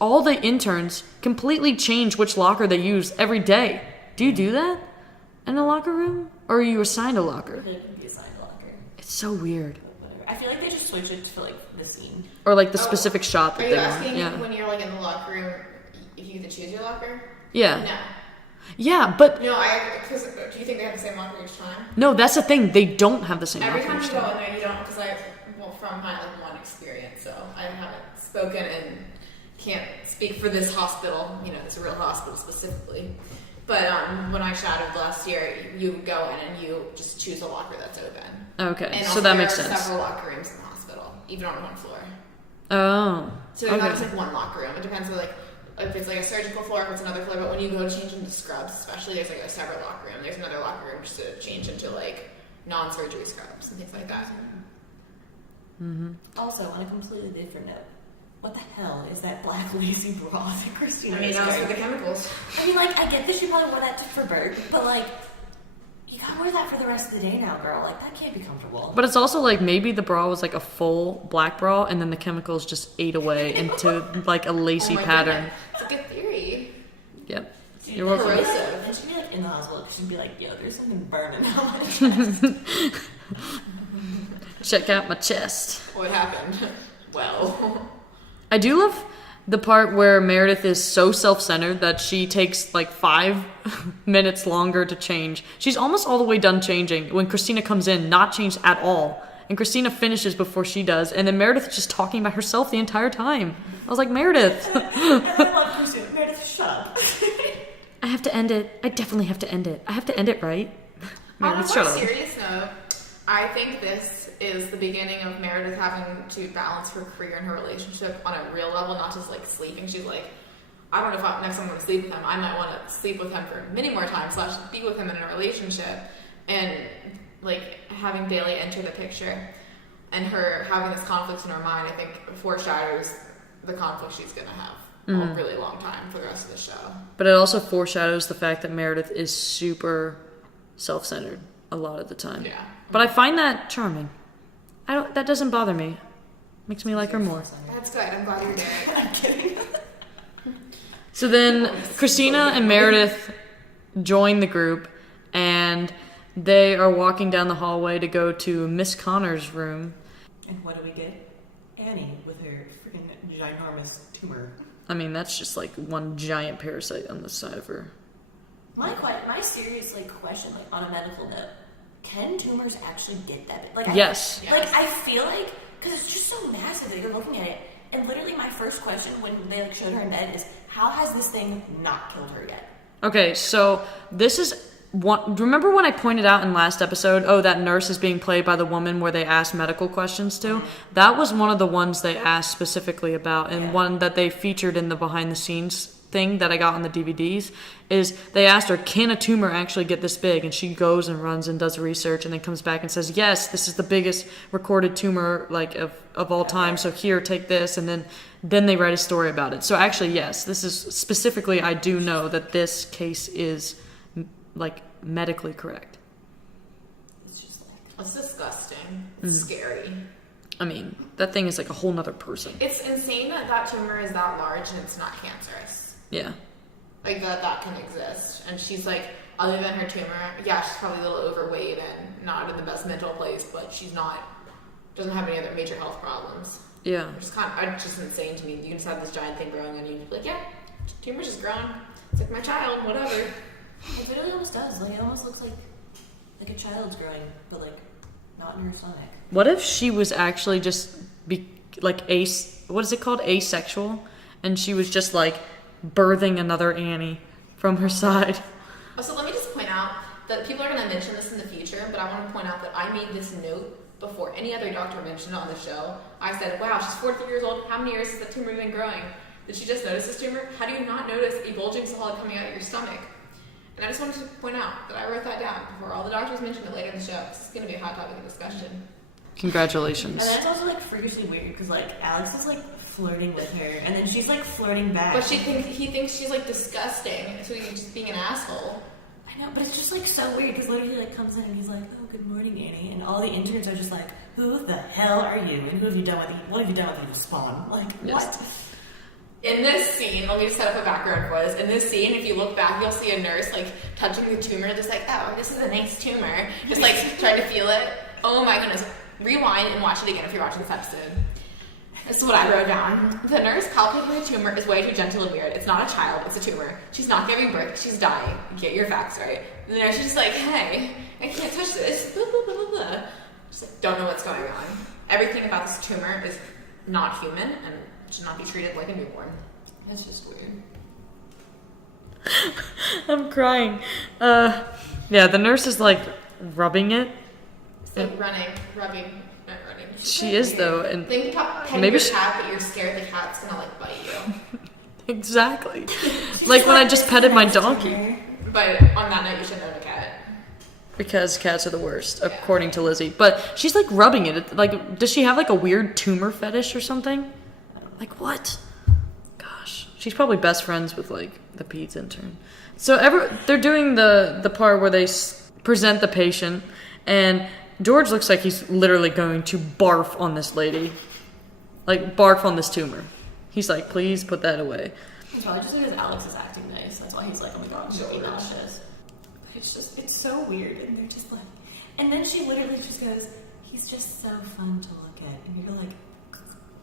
all the interns completely change which locker they use every day. Do you do that in a locker room, or are you assigned a locker? They can be assigned a locker. It's so weird. But whatever. I feel like they just switch it to like the scene. Or like the Oh, specific shot that Are they you want. asking Yeah. when you're like in the locker room if you get to choose your locker? Yeah. No. Yeah, but No, because do you think they have the same locker each time? no, that's the thing. They don't have the same Every locker time each you go time. in there, you don't, because from my one experience, so I haven't spoken and can't speak for this hospital, this real hospital specifically. But when I shadowed last year, you go in and you just choose a locker that's open. Okay, And so that makes there are sense. several locker rooms in the hospital, even on one floor. Oh, So it's not okay. just one locker room. It depends on if it's a surgical floor, if it's another floor. But when you go to change into scrubs, especially, there's a separate locker room. There's another locker room just to change into non-surgery scrubs and things like that. Mm-hmm. Also, on a completely different note, what the hell is that black lacy bra that Christina is that was wearing? for the chemicals. I get that she probably wore that for Bert, but you gotta wear that for the rest of the day now, girl. That can't be comfortable. But it's also maybe the bra was a full black bra, and then the chemicals just ate away into a lacy pattern. Goodness. It's a good theory. Yep. She'd You're welcome. Corrosive. And she'd be in the hospital because she'd be yo, there's something burning on my chest. Check out my chest. What happened? Well, I do love the part where Meredith is so self-centered that she takes 5 minutes longer to change. She's almost all the way done changing when Christina comes in, not changed at all. And Christina finishes before she does, and then Meredith is just talking about herself the entire time. I was like, Meredith. And I love Christina. Meredith, shut up. I have to end it. I definitely have to end it. I have to end it right. on a Meredith, more shut up. serious note, I think this is the beginning of Meredith having to balance her career and her relationship on a real level, not just sleeping. She's I don't know if next time I'm going to sleep with him. I might want to sleep with him for many more times, / be with him in a relationship. And having Bailey enter the picture and her having this conflict in her mind, I think foreshadows the conflict she's going to have a really long time for the rest of the show. But it also foreshadows the fact that Meredith is super self-centered a lot of the time. Yeah. But I find that charming. That doesn't bother me. Makes me like her more. That's good. I'm glad you're there. I'm kidding. So then Christina and Meredith join the group, and they are walking down the hallway to go to Miss Connor's room. And what do we get? Annie with her freaking ginormous tumor. I mean, that's just one giant parasite on the side of her. My serious question on a medical note: can tumors actually get that big? Yes. I feel because it's just so massive that you're looking at it, and literally my first question when they showed her in bed is, how has this thing not killed her yet? Okay, so this is one. Remember when I pointed out in last episode, that nurse is being played by the woman where they asked medical questions to? That was one of the ones they asked specifically about, and one that they featured in the behind the scenes thing that I got on the DVDs is they asked her, can a tumor actually get this big? And she goes and runs and does research and then comes back and says, yes, this is the biggest recorded tumor of all time, so here, take this. And then they write a story about it. So actually, yes, this is specifically, I do know that this case is medically correct. It's just It's disgusting. It's scary. I mean, that thing is a whole nother person. It's insane that tumor is that large and it's not cancerous. Yeah. That can exist. And she's other than her tumor, yeah, she's probably a little overweight and not in the best mental place, but she's doesn't have any other major health problems. Yeah. It's just insane to me. You just have this giant thing growing on you and you're yeah, tumor's just growing. It's my child, whatever. It literally almost does. It almost looks like a child's growing, but not in her stomach. What if she was actually just what is it called? Asexual? And she was just birthing another Annie from her side. So let me just point out that people are going to mention this in the future, but I want to point out that I made this note before any other doctor mentioned it on the show. I said, wow, she's 43 years old. How many years has the tumor been growing? Did she just notice this tumor? How do you not notice a bulging solid coming out of your stomach? And I just wanted to point out that I wrote that down before all the doctors mentioned it later in the show. This is going to be a hot topic of discussion. Congratulations. And that's also freakishly weird because Alex is flirting with her, and then she's flirting back. But he thinks she's disgusting, so he's just being an asshole. I know, but it's just so weird because literally he comes in and he's oh, good morning, Annie, and all the interns are just who the hell are you, and who have you done with? What have you done with your spawn? Yes. What? In this scene, let me just set up a background for this. In this scene, if you look back, you'll see a nurse touching the tumor, just oh, this is a nice tumor, just trying to feel it. Oh my goodness. Rewind and watch it again if you're watching this episode. This is what I wrote down. The nurse palpating the tumor is way too gentle and weird. It's not a child, it's a tumor. She's not giving birth, she's dying. Get your facts right. And the nurse is just like, hey, I can't touch this. Blah, blah, blah, blah, blah. Just like, don't know what's going on. Everything about this tumor is not human and should not be treated like a newborn. It's just weird. I'm crying. Yeah, the nurse is like rubbing it. It's like rubbing, not running. She is though, and think about petting maybe your cat, but you're scared the cat's gonna like bite you. Exactly. Like when I just petted my donkey. But on that note, you should own a cat. Because cats are the worst, according to Lizzy. But she's like rubbing it. Like, does she have like a weird tumor fetish or something? Like what? Gosh, she's probably best friends with like the peds intern. So they're doing the part where they present the patient, and George looks like he's literally going to barf on this lady, like barf on this tumor. He's like, please put that away. It's probably just because Alex is acting nice. That's why he's like, oh my god, she'll be nauseous. It's so weird, and they're just like, and then she literally just goes, he's just so fun to look at, and you're like,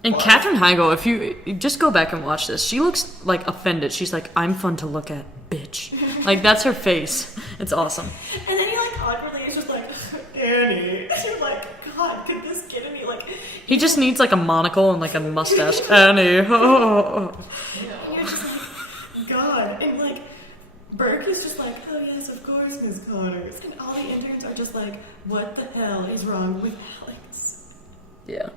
and what? Katherine Heigl, if you just go back and watch this, she looks like offended. She's like, I'm fun to look at, bitch. Like that's her face. It's awesome. And then he like awkwardly is just like, Annie. And you're like, God, could this get any like? He just needs like a monocle and like a mustache. Annie. Oh. And you're just like, God, and like, Burke is just like, oh yes, of course, Miss Connors, and all the interns are just like, what the hell is wrong with Alex? Yeah.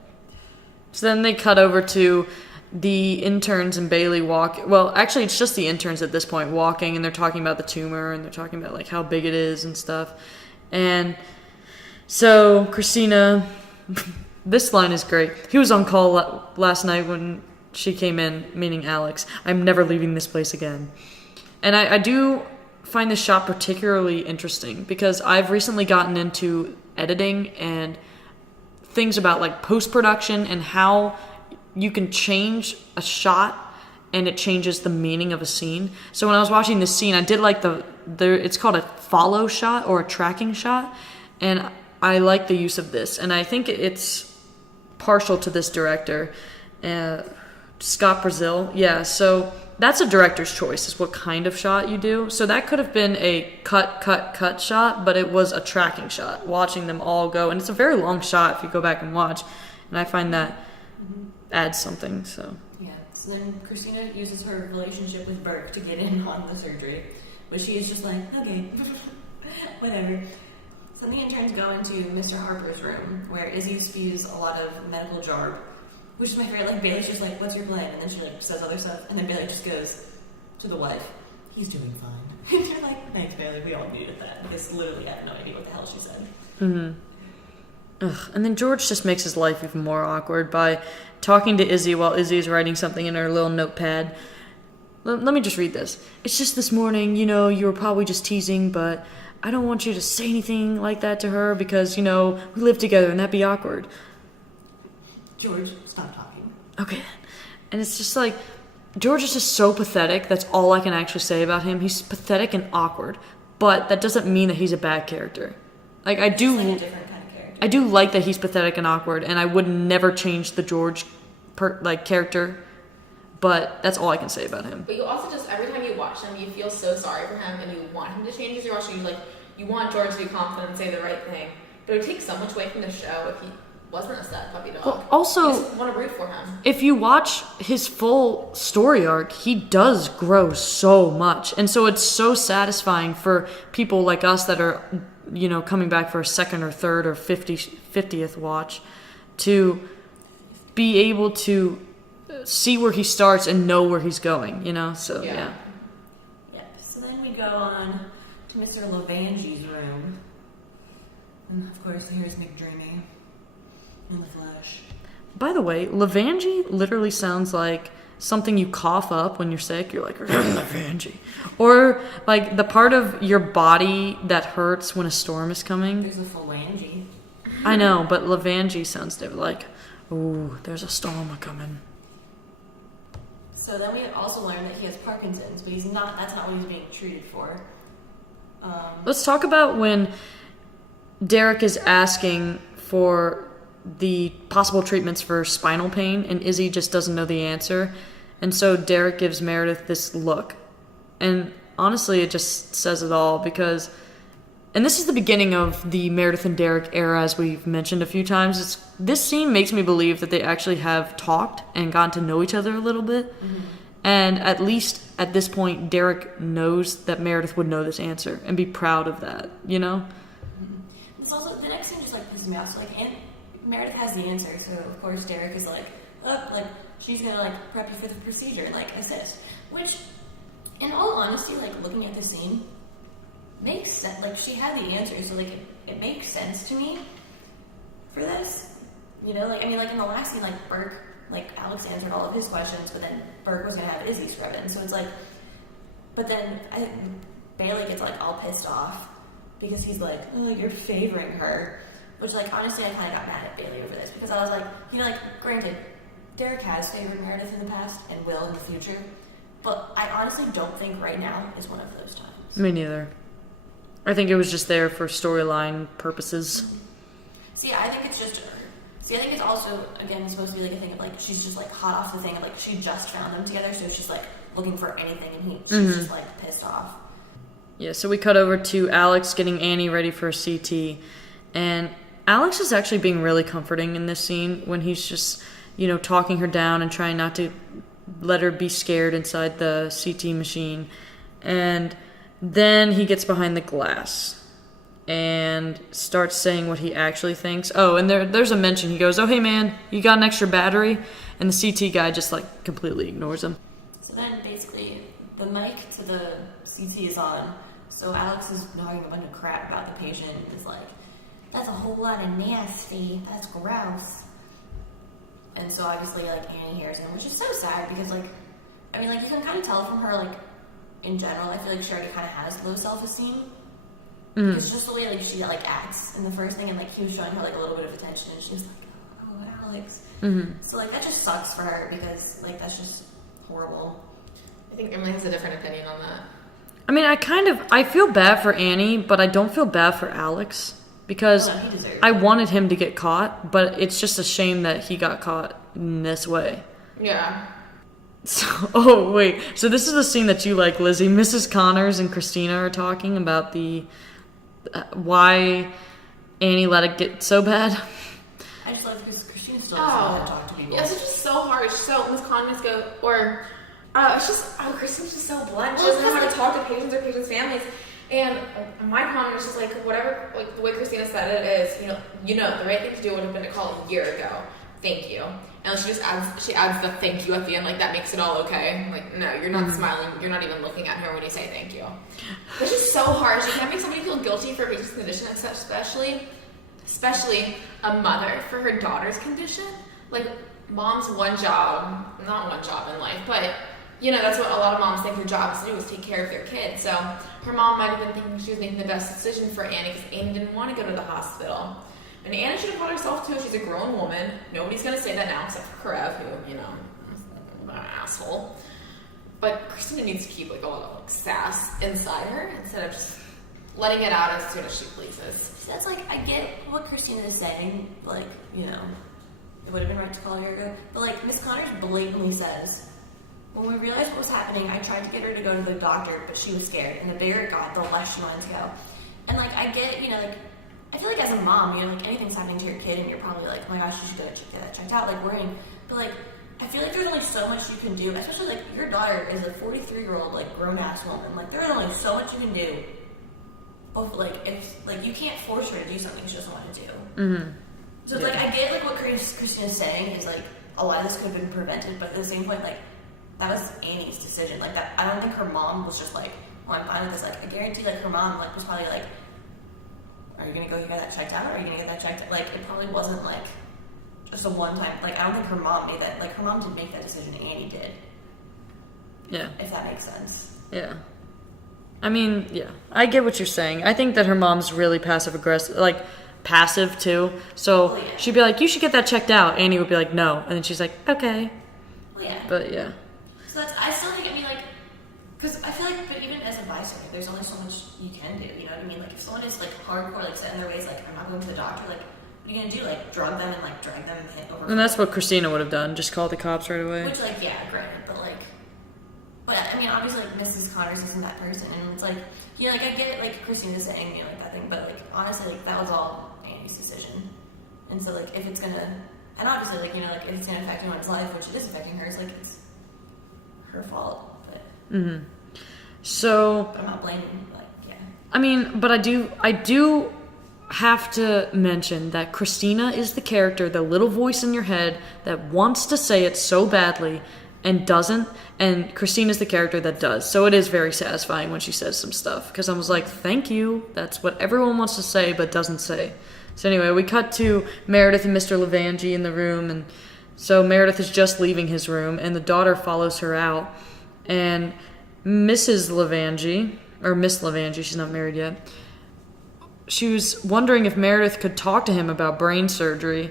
So then they cut over to the interns and Bailey walk. Well, actually, it's just the interns at this point walking, and they're talking about the tumor, and they're talking about like how big it is and stuff. And so Christina, this line is great. He was on call last night when she came in, meaning Alex. I'm never leaving this place again. And I do find this shot particularly interesting because I've recently gotten into editing and things about like post-production and how you can change a shot and it changes the meaning of a scene. So when I was watching this scene, I did like it's called a follow shot or a tracking shot, and I like the use of this. And I think it's partial to this director, Scott Brazil. Yeah, so that's a director's choice, is what kind of shot you do. So that could have been a cut shot, but it was a tracking shot, watching them all go. And it's a very long shot if you go back and watch. And I find that adds something, so. Yeah, so then Christina uses her relationship with Burke to get in on the surgery, but she is just like, okay, whatever. So then the interns go into Mr. Harper's room, where Izzy spews a lot of medical jarb, which is my favorite. Like, Bailey's just like, what's your plan? And then she like says other stuff, and then Bailey just goes to the wife, he's doing fine. And you're like, thanks Bailey, we all needed that, because literally I have no idea what the hell she said. Ugh. And then George just makes his life even more awkward by talking to Izzy while Izzy is writing something in her little notepad. Let me just read this. It's just this morning, you were probably just teasing, but I don't want you to say anything like that to her because, we live together and that'd be awkward. George, stop talking. Okay. And it's just like, George is just so pathetic. That's all I can actually say about him. He's pathetic and awkward. But that doesn't mean that he's a bad character. Like, I do... He's like a different kind of character. I do like that he's pathetic and awkward, and I would never change the George, character. But that's all I can say about him. But you also just, every time you watch him, you feel so sorry for him, and you want him to change as you're watching. You want George to be confident and say the right thing. But it would take so much away from the show if he wasn't a stud puppy dog. Well, also, you just want to root for him. If you watch his full story arc, he does grow so much. And so it's so satisfying for people like us that are, coming back for a second or third or 50th watch to be able to see where he starts and know where he's going, So, yeah. Yep. So then we go on to Mr. Levangi's room. And of course, here's McDreamy in the flesh. By the way, Levangi literally sounds like something you cough up when you're sick. You're like, Levangi. Or like the part of your body that hurts when a storm is coming. There's a phalange. I know, but Levangi sounds different. Like, ooh, there's a storm coming. So then we also learned that he has Parkinson's, but that's not what he's being treated for. Let's talk about when Derek is asking for the possible treatments for spinal pain, and Izzy just doesn't know the answer. And so Derek gives Meredith this look. And honestly, it just says it all because... And this is the beginning of the Meredith and Derek era, as we've mentioned a few times. This scene makes me believe that they actually have talked and gotten to know each other a little bit. Mm-hmm. And at least at this point, Derek knows that Meredith would know this answer and be proud of that, you know? Mm-hmm. It's also, the next scene just, like, pisses me off. So, like, Meredith has the answer, so, of course, Derek is like, oh, like, she's gonna, like, prep you for the procedure, like, assist. Which, in all honesty, like, looking at the scene, makes sense. Like, she had the answer, so, like, it makes sense to me for this. You know, like, I mean, like, in the last scene, like, Burke, like, Alex answered all of his questions, but then Burke was gonna have Izzy scrub in, so it's like, but then Bailey gets, like, all pissed off because he's like, oh, you're favoring her, which, like, honestly, I kind of got mad at Bailey over this because I was like, you know, like, granted, Derek has favored Meredith in the past and will in the future, but I honestly don't think right now is one of those times. Me neither. I think it was just there for storyline purposes. Mm-hmm. See, I think it's just... See, I think it's also, again, supposed to be like a thing of, like, she's just, like, hot off the thing of, like, she just found them together, so she's, like, looking for anything, and she's just, like, pissed off. Yeah, so we cut over to Alex getting Annie ready for a CT, and Alex is actually being really comforting in this scene when he's just, you know, talking her down and trying not to let her be scared inside the CT machine. And then he gets behind the glass and starts saying what he actually thinks. Oh, and there's a mention. He goes, oh, hey, man, you got an extra battery? And the CT guy just, like, completely ignores him. So then, basically, the mic to the CT is on. So Alex is talking a bunch of crap about the patient. It's like, that's a whole lot of nasty. That's gross. And so, obviously, like, Annie hears him, which is so sad because, like, I mean, like, you can kind of tell from her, like, in general, I feel like she already kind of has low self-esteem. Mm. It's just the way, like, she, like, acts in the first thing, and, like, he was showing her, like, a little bit of attention, and she was like, oh, Alex. Mm-hmm. So, like, that just sucks for her, because, like, that's just horrible. I think Emily has a different opinion on that. I mean, I feel bad for Annie, but I don't feel bad for Alex, because I wanted him to get caught, but it's just a shame that he got caught in this way. Yeah. So, oh, wait. So this is the scene that you like, Lizzy. Mrs. Connors and Christina are talking about the... why Annie let it get so bad. I just love because Christina still doesn't know how to talk to people. Yeah, it's just so harsh. So Miss Connors it's just, Christina's just so blunt. She doesn't know how to talk to patients or patients' families. And my comment is just like, whatever, like the way Christina said it is, you know, the right thing to do would have been to call a year ago. Thank you. And she adds the thank you at the end, like that makes it all okay. Like, no, you're not smiling, you're not even looking at her when you say thank you. It's just so harsh. You can't make somebody feel guilty for a patient's condition, especially a mother for her daughter's condition. Like, mom's not one job in life, but that's what a lot of moms think their job is to do, is take care of their kids. So her mom might have been thinking she was making the best decision for Annie because Annie didn't want to go to the hospital. And Anna should have called herself too. She's a grown woman. Nobody's going to say that now except for Karev, who, is an asshole. But Christina needs to keep, like, a lot of, like, sass inside her instead of just letting it out as soon as she pleases. So that's, like, I get what Christina is saying. Like, it would have been right to call a year ago. But, like, Miss Connors blatantly says, when we realized what was happening, I tried to get her to go to the doctor, but she was scared. And the bigger it got, the less she wanted to go. And, like, I get, like, I feel like as a mom, like, anything's happening to your kid and you're probably like, oh my gosh, you should get that checked out, like, worrying. But, like, I feel like there's only so much you can do, especially, like, your daughter is a 43-year-old, like, grown-ass woman. Like, there's only so much you can do. Both, like, if, like, you can't force her to do something she doesn't want to do. Mm-hmm. So, it's like, I get, like, what Christina's saying is, like, a lot of this could have been prevented, but at the same point, like, that was Annie's decision. Like, that, I don't think her mom was just like, well, I'm fine with this. Like, I guarantee, like, her mom, like, was probably like, are you gonna go get that checked out? Or are you gonna get that checked out? Like, it probably wasn't, like, just a one-time, like, I don't think her mom made that, like, her mom didn't make that decision, Annie did. Yeah. If that makes sense. Yeah. I mean, yeah. I get what you're saying. I think that her mom's really passive-aggressive, like, passive, too. So, she'd be like, you should get that checked out. Annie would be like, no. And then she's like, okay. Well, yeah. But, yeah. So I still think, because I feel like, but even as a bystander, there's only so much you can do, you know what I mean? Like, if someone is, like, hardcore, like, set in their ways, like, I'm not going to the doctor, like, you gonna do? Like, drug them and, like, drag them and hit over? And that's what Christina would have done. Just call the cops right away. Which, like, yeah, granted, but, like... But, I mean, obviously, like, Mrs. Connors isn't that person, and it's like, you know, like, I get it, like, Christina saying, you know, like, that thing, but, like, honestly, like, that was all Annie's decision. And so, like, if it's gonna... And obviously, like, you know, like, if it's gonna affect anyone's life, which it is affecting hers, like, it's her fault, but... Mm-hmm. So... But I'm not blaming, like, yeah. I mean, but I do have to mention that Christina is the character, the little voice in your head that wants to say it so badly and doesn't, and Christina's the character that does. So it is very satisfying when she says some stuff, because I was like, thank you, that's what everyone wants to say but doesn't say. So anyway, we cut to Meredith and Mr. Levangie in the room, and so Meredith is just leaving his room, and the daughter follows her out, and Mrs. Levangie, or Miss Levangie, she's not married yet, she was wondering if Meredith could talk to him about brain surgery,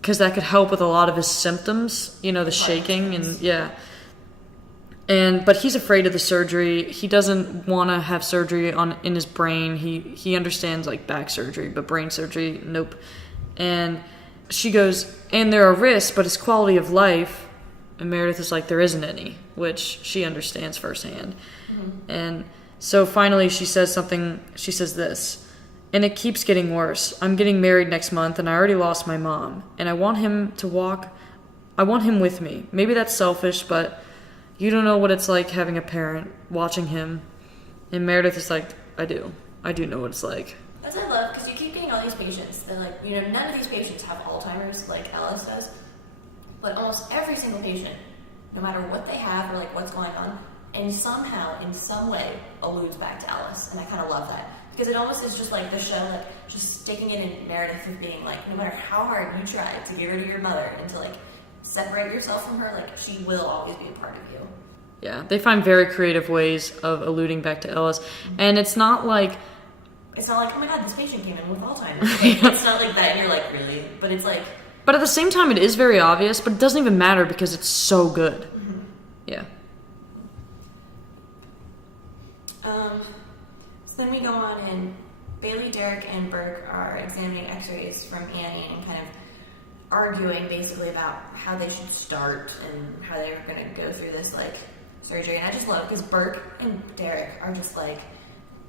because that could help with a lot of his symptoms, you know, the shaking, and yeah. But he's afraid of the surgery. He doesn't want to have surgery in his brain. He understands, like, back surgery, but brain surgery, nope. And she goes, and there are risks, but his quality of life, and Meredith is like, there isn't any, which she understands firsthand. Mm-hmm. And so finally she says this, and it keeps getting worse. I'm getting married next month, and I already lost my mom, and I want him with me. Maybe that's selfish, but you don't know what it's like having a parent watching him. And Meredith is like, I do know what it's like. That's what I love, because you keep getting all these patients that, like, you know, none of these patients have Alzheimer's like Alice does, but almost every single patient, no matter what they have or, like, what's going on, and somehow, in some way, alludes back to Alice, and I kind of love that. Because it almost is just like the show, like, just sticking it in Meredith of being like, no matter how hard you try to get rid of your mother and to, like, separate yourself from her, like, she will always be a part of you. Yeah, they find very creative ways of alluding back to Alice. Mm-hmm. And it's not like, oh my god, this patient came in with Alzheimer's. It's not like that, and you're like, really? But it's like... But at the same time, it is very obvious, but it doesn't even matter because it's so good. Mm-hmm. Yeah. So then we go on, and Bailey, Derek, and Burke are examining x-rays from Annie and kind of arguing basically about how they should start and how they're going to go through this, like, surgery. And I just love, because Burke and Derek are just like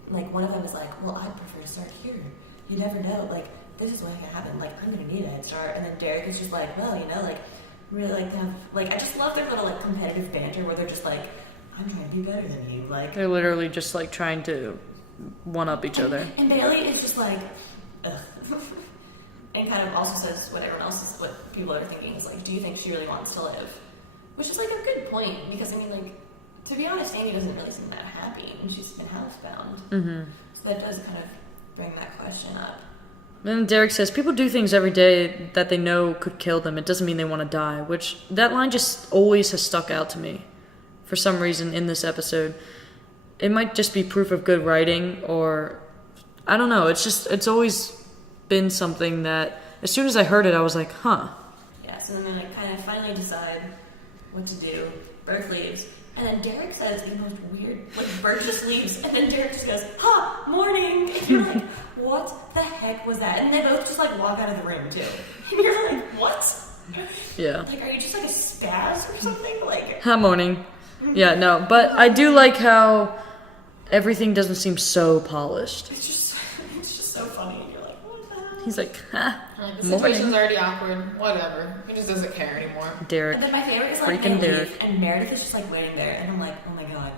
one of them is like, well, I'd prefer to start here. You never know, like, this is what can happen. Like, I'm going to need a head start. And then Derek is just like, well, you know, like, really like to have, like, I just love their little, like, competitive banter where they're just like, I'm trying to be better than you. Like, they're literally just, like, trying to one-up each other. And Bailey is just like, ugh. And kind of also says what everyone else is, what people are thinking is like, do you think she really wants to live? Which is, like, a good point, because, I mean, like, to be honest, Annie doesn't really seem that happy, and she's been housebound. Mm-hmm. So that does kind of bring that question up. Then Derek says, people do things every day that they know could kill them. It doesn't mean they want to die, which that line just always has stuck out to me for some reason in this episode. It might just be proof of good writing, or I don't know. It's always been something that as soon as I heard it, I was like, huh. Yeah, so then they, like, kind of finally decide what to do. Burke leaves. And then Derek says the most weird, like, Burke just leaves, and then Derek just goes, ha, morning! And you're like, what the heck was that? And they both just, like, walk out of the room, too. And you're like, what? Yeah. Like, are you just, like, a spaz or something? Like, ha, morning. Yeah, no, but I do like how everything doesn't seem so polished. It's just so funny. And you're like, what the hell? He's like, ha, like, the situation's already awkward. Whatever. He just doesn't care anymore. Derek. And then my favorite is, like, freaking Derek. And Meredith is just, like, waiting there. And I'm like, oh my god.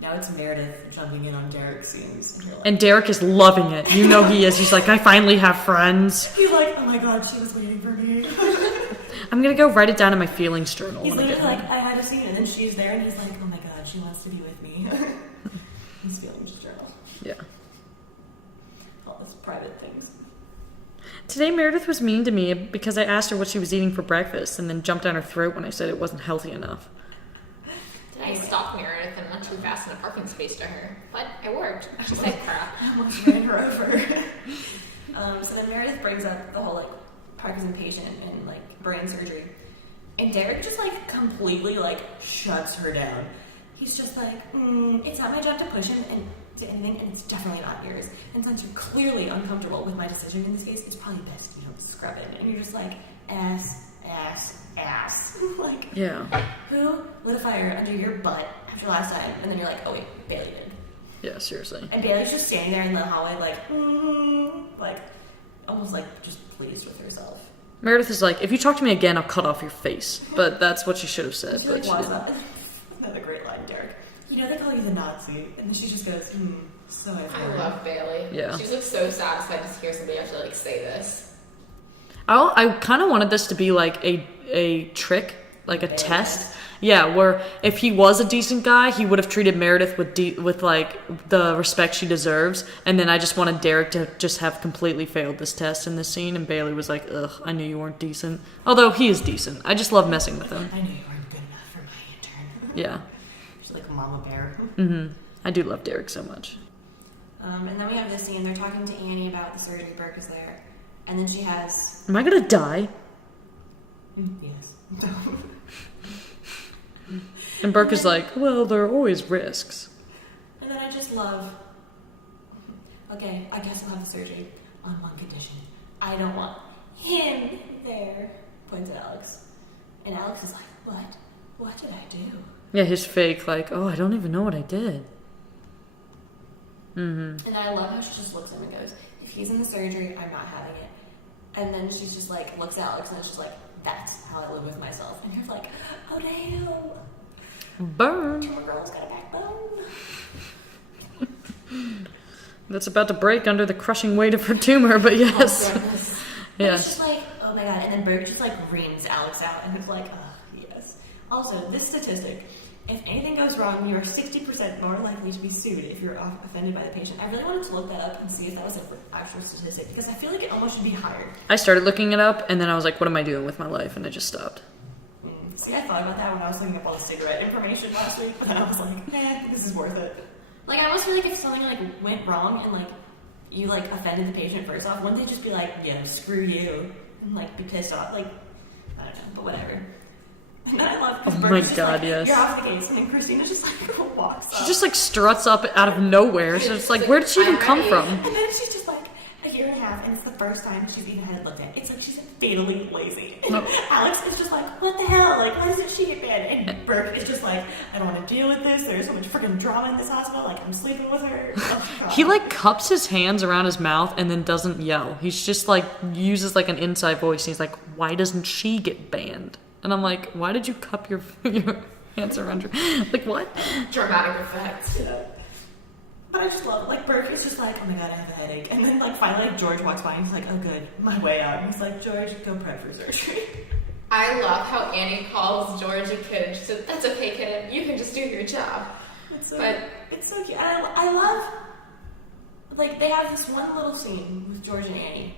Now it's Meredith jumping in on Derek's scenes. And, like, and Derek is loving it. You know he is. He's like, I finally have friends. He's like, oh my god, she was waiting for me. I'm gonna go write it down in my feelings journal. He's literally like, I had a scene, and then she's there, and he's like, oh my god, she wants to be with me. His feelings journal. Yeah. All those private things. Today Meredith was mean to me because I asked her what she was eating for breakfast and then jumped down her throat when I said it wasn't healthy enough. I stalked Meredith and went too fast in a parking space to her, but it worked. She said crap. I almost ran her over. So then Meredith brings up the whole, like, Parkinson's patient and, like, brain surgery. And Derek just, like, completely, like, shuts her down. He's just like, it's not my job to push him, and to anything, and it's definitely not yours. And since you're clearly uncomfortable with my decision in this case, it's probably best you don't scrub it. And you're just like, ass. Like, Yeah. who lit a fire under your butt after last time? And then you're like, oh wait, Bailey did. Yeah, seriously. And Bailey's just standing there in the hallway, like almost like just pleased with herself. Meredith is like, if you talk to me again, I'll cut off your face. But that's what she should have said. She But like she walks didn't. up. Another great line, Derek. You know they call you the Nazi, and then she just goes, so I've I heard. love Bailey. Yeah. She was like so satisfied to hear somebody actually like say this. I kind of wanted this to be like a trick, like a test. Yeah, where if he was a decent guy, he would have treated Meredith with like the respect she deserves. And then I just wanted Derek to just have completely failed this test in this scene. And Bailey was like, ugh, I knew you weren't decent. Although he is decent. I just love messing with him. I knew you weren't good enough for my intern. Yeah. She's like a mama bear. Mm-hmm. I do love Derek so much. And then we have this scene. They're talking to Annie about the surgery. Burke is there. And then she has... Am I gonna die? Yes. And Burke is like, well, there are always risks. And then I just love... Okay, I guess I'll have the surgery on one condition. I don't want him there. Points at Alex. And Alex is like, what? What did I do? Yeah, his fake, like, oh, I don't even know what I did. Mm-hmm. And I love how she just looks at him and goes, if he's in the surgery, I'm not having it. And then she's just like, looks at Alex and it's just like, that's how I live with myself. And you're like, oh damn. Burn. Tumor girl's got a backbone. That's about to break under the crushing weight of her tumor, but yes. Oh, goodness. Yeah. It's just like, oh my god. And then Burke just like reams Alex out and it's like, oh, yes. Also, this statistic, if anything goes wrong, you are 60% more likely to be sued if you're offended by the patient. I really wanted to look that up and see if that was an actual statistic because I feel like it almost should be higher. I started looking it up, and then I was like, what am I doing with my life? And I just stopped. See, I thought about that when I was looking up all the cigarette information last week, but then I was like, this is worth it. Like, I almost feel like if something like went wrong and like you like offended the patient first off, wouldn't they just be like, yo, screw you, and like be pissed off? Like, I don't know, but whatever. And then I love because Oh my Bert's just God, like, yes. you're off the case, and then Christina just like walks up. She just like struts up out of nowhere. So it's like, where did she even come from? And then she's just like a year and a half, and it's the first time she's even had it looked at. It's like she's fatally lazy. And Alex is just like, what the hell? Like, why doesn't she get bad? And Burke is just like, I don't want to deal with this. There's so much freaking drama in this hospital. Like, I'm sleeping with her. Oh, He like cups his hands around his mouth and then doesn't yell. He's just like uses like an inside voice. And he's like, why doesn't she get banned? And I'm like, why did you cup your hands around her? Like, what? Dramatic effects. Yeah. But I just love it. Like, Burke is just like, oh my god, I have a headache. And then, like, finally, like, George walks by and he's like, oh good, my way out. And he's like, George, go prep for surgery. I love how Annie calls George a kid. She said, that's okay, kid. You can just do your job. It's so cute. And I love, like, they have this one little scene with George and Annie.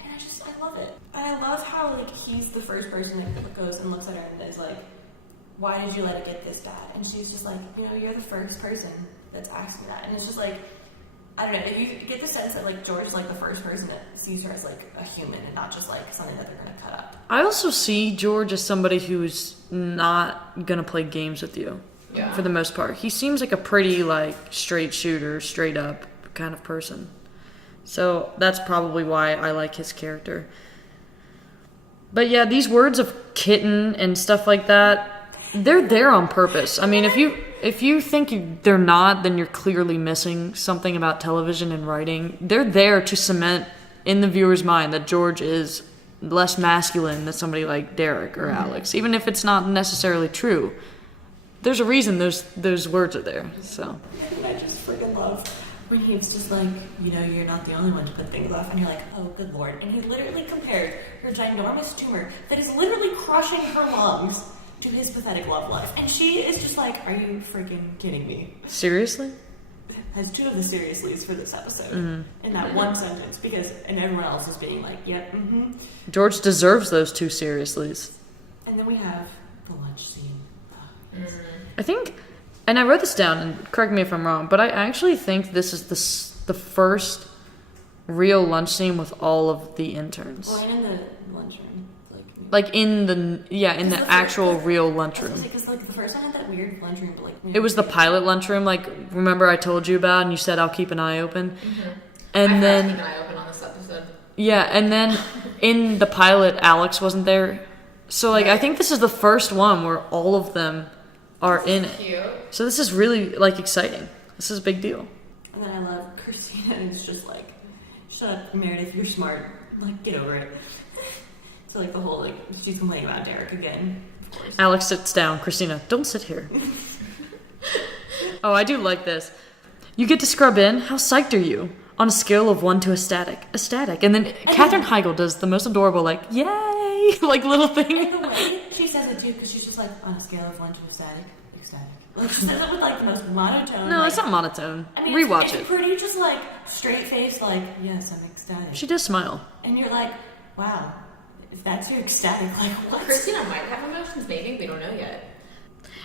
And I love it. And I love how, like, he's the first person that goes and looks at her and is like, why did you let it get this bad? And she's just like, you know, you're the first person that's asked me that. And it's just like, I don't know, if you get the sense that like George is like the first person that sees her as like a human and not just like something that they're gonna cut up. I also see George as somebody who's not gonna play games with you. Yeah. For the most part. He seems like a pretty like straight shooter, straight up kind of person. So that's probably why I like his character. But yeah, these words of kitten and stuff like that, they're there on purpose. I mean, if you think they're not, then you're clearly missing something about television and writing. They're there to cement in the viewer's mind that George is less masculine than somebody like Derek or Alex, even if it's not necessarily true. There's a reason those words are there. So And I just freaking love when he's just like, you know, you're not the only one to put things off, and you're like, oh, good lord. And he literally compared her ginormous tumor that is literally crushing her lungs to his pathetic love life. And she is just like, are you freaking kidding me? seriously? Has two of the seriouslys for this episode in that one sentence, and everyone else is being like, yep, George deserves those two seriouslys. And then we have the lunch scene. Oh, yes. I think, and I wrote this down, and correct me if I'm wrong, but I actually think this is the first real lunch scene with all of the interns. Well, and in the lunchroom, like, Like in the actual real lunchroom. Because like the first one had that weird lunchroom, but like It was the pilot lunchroom. Like, remember I told you about, and you said I'll keep an eye open. Mm-hmm. And I then keep an eye open on this episode. yeah, and then in the pilot, Alex wasn't there. So like, I think this is the first one where all of them are in it. Cute. So this is really like exciting. This is a big deal. And then I love Christina, and it's just like, shut up, Meredith, you're smart. Like, get over it. So like the whole like she's complaining about Derek again. Of course. Alex sits down. Christina, don't sit here. Oh, I do like this. You get to scrub in? How psyched are you? On a scale of 1 to ecstatic. Ecstatic. And then Katherine Heigl does the most adorable, like, yay! Like, little thing. And the way she says it, too, because she's just like, on a scale of 1 to ecstatic. Like, she says it with, like, the most monotone. No, like, it's not monotone. I mean, Rewatch it's pretty just, like, straight-faced, like, yes, I'm ecstatic. She does smile. And you're like, wow, if that's your ecstatic, like, what? Christina might have emotions, maybe. We don't know yet.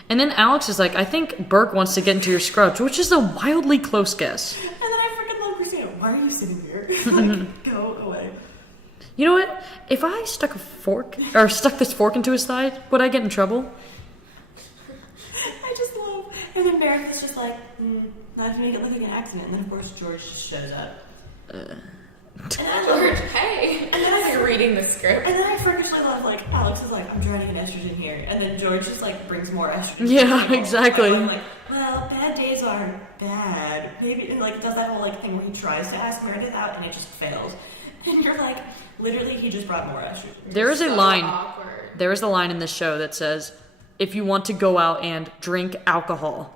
And then Alex is like, I think Burke wants to get into your scrubs, which is a wildly close guess. And then I freaking love Christina. Why are you sitting here? Like, go away. You know what? If I stuck this fork into his side, would I get in trouble? I just love. And then Meredith's just like, not to make it look like an accident. And then of course George just shows up. And I love George, hey! And then you're reading the script. And then I freakishly love, like, Alex is like, I'm trying to get estrogen here. And then George just, like, brings more estrogen. Yeah, exactly. I'm like, well, bad days are bad. Maybe, and, like, does that whole, like, thing where he tries to ask Meredith out and it just fails. And you're like, literally, he just brought more estrogen. There is a So line. awkward. There is a line in this show that says, if you want to go out and drink alcohol.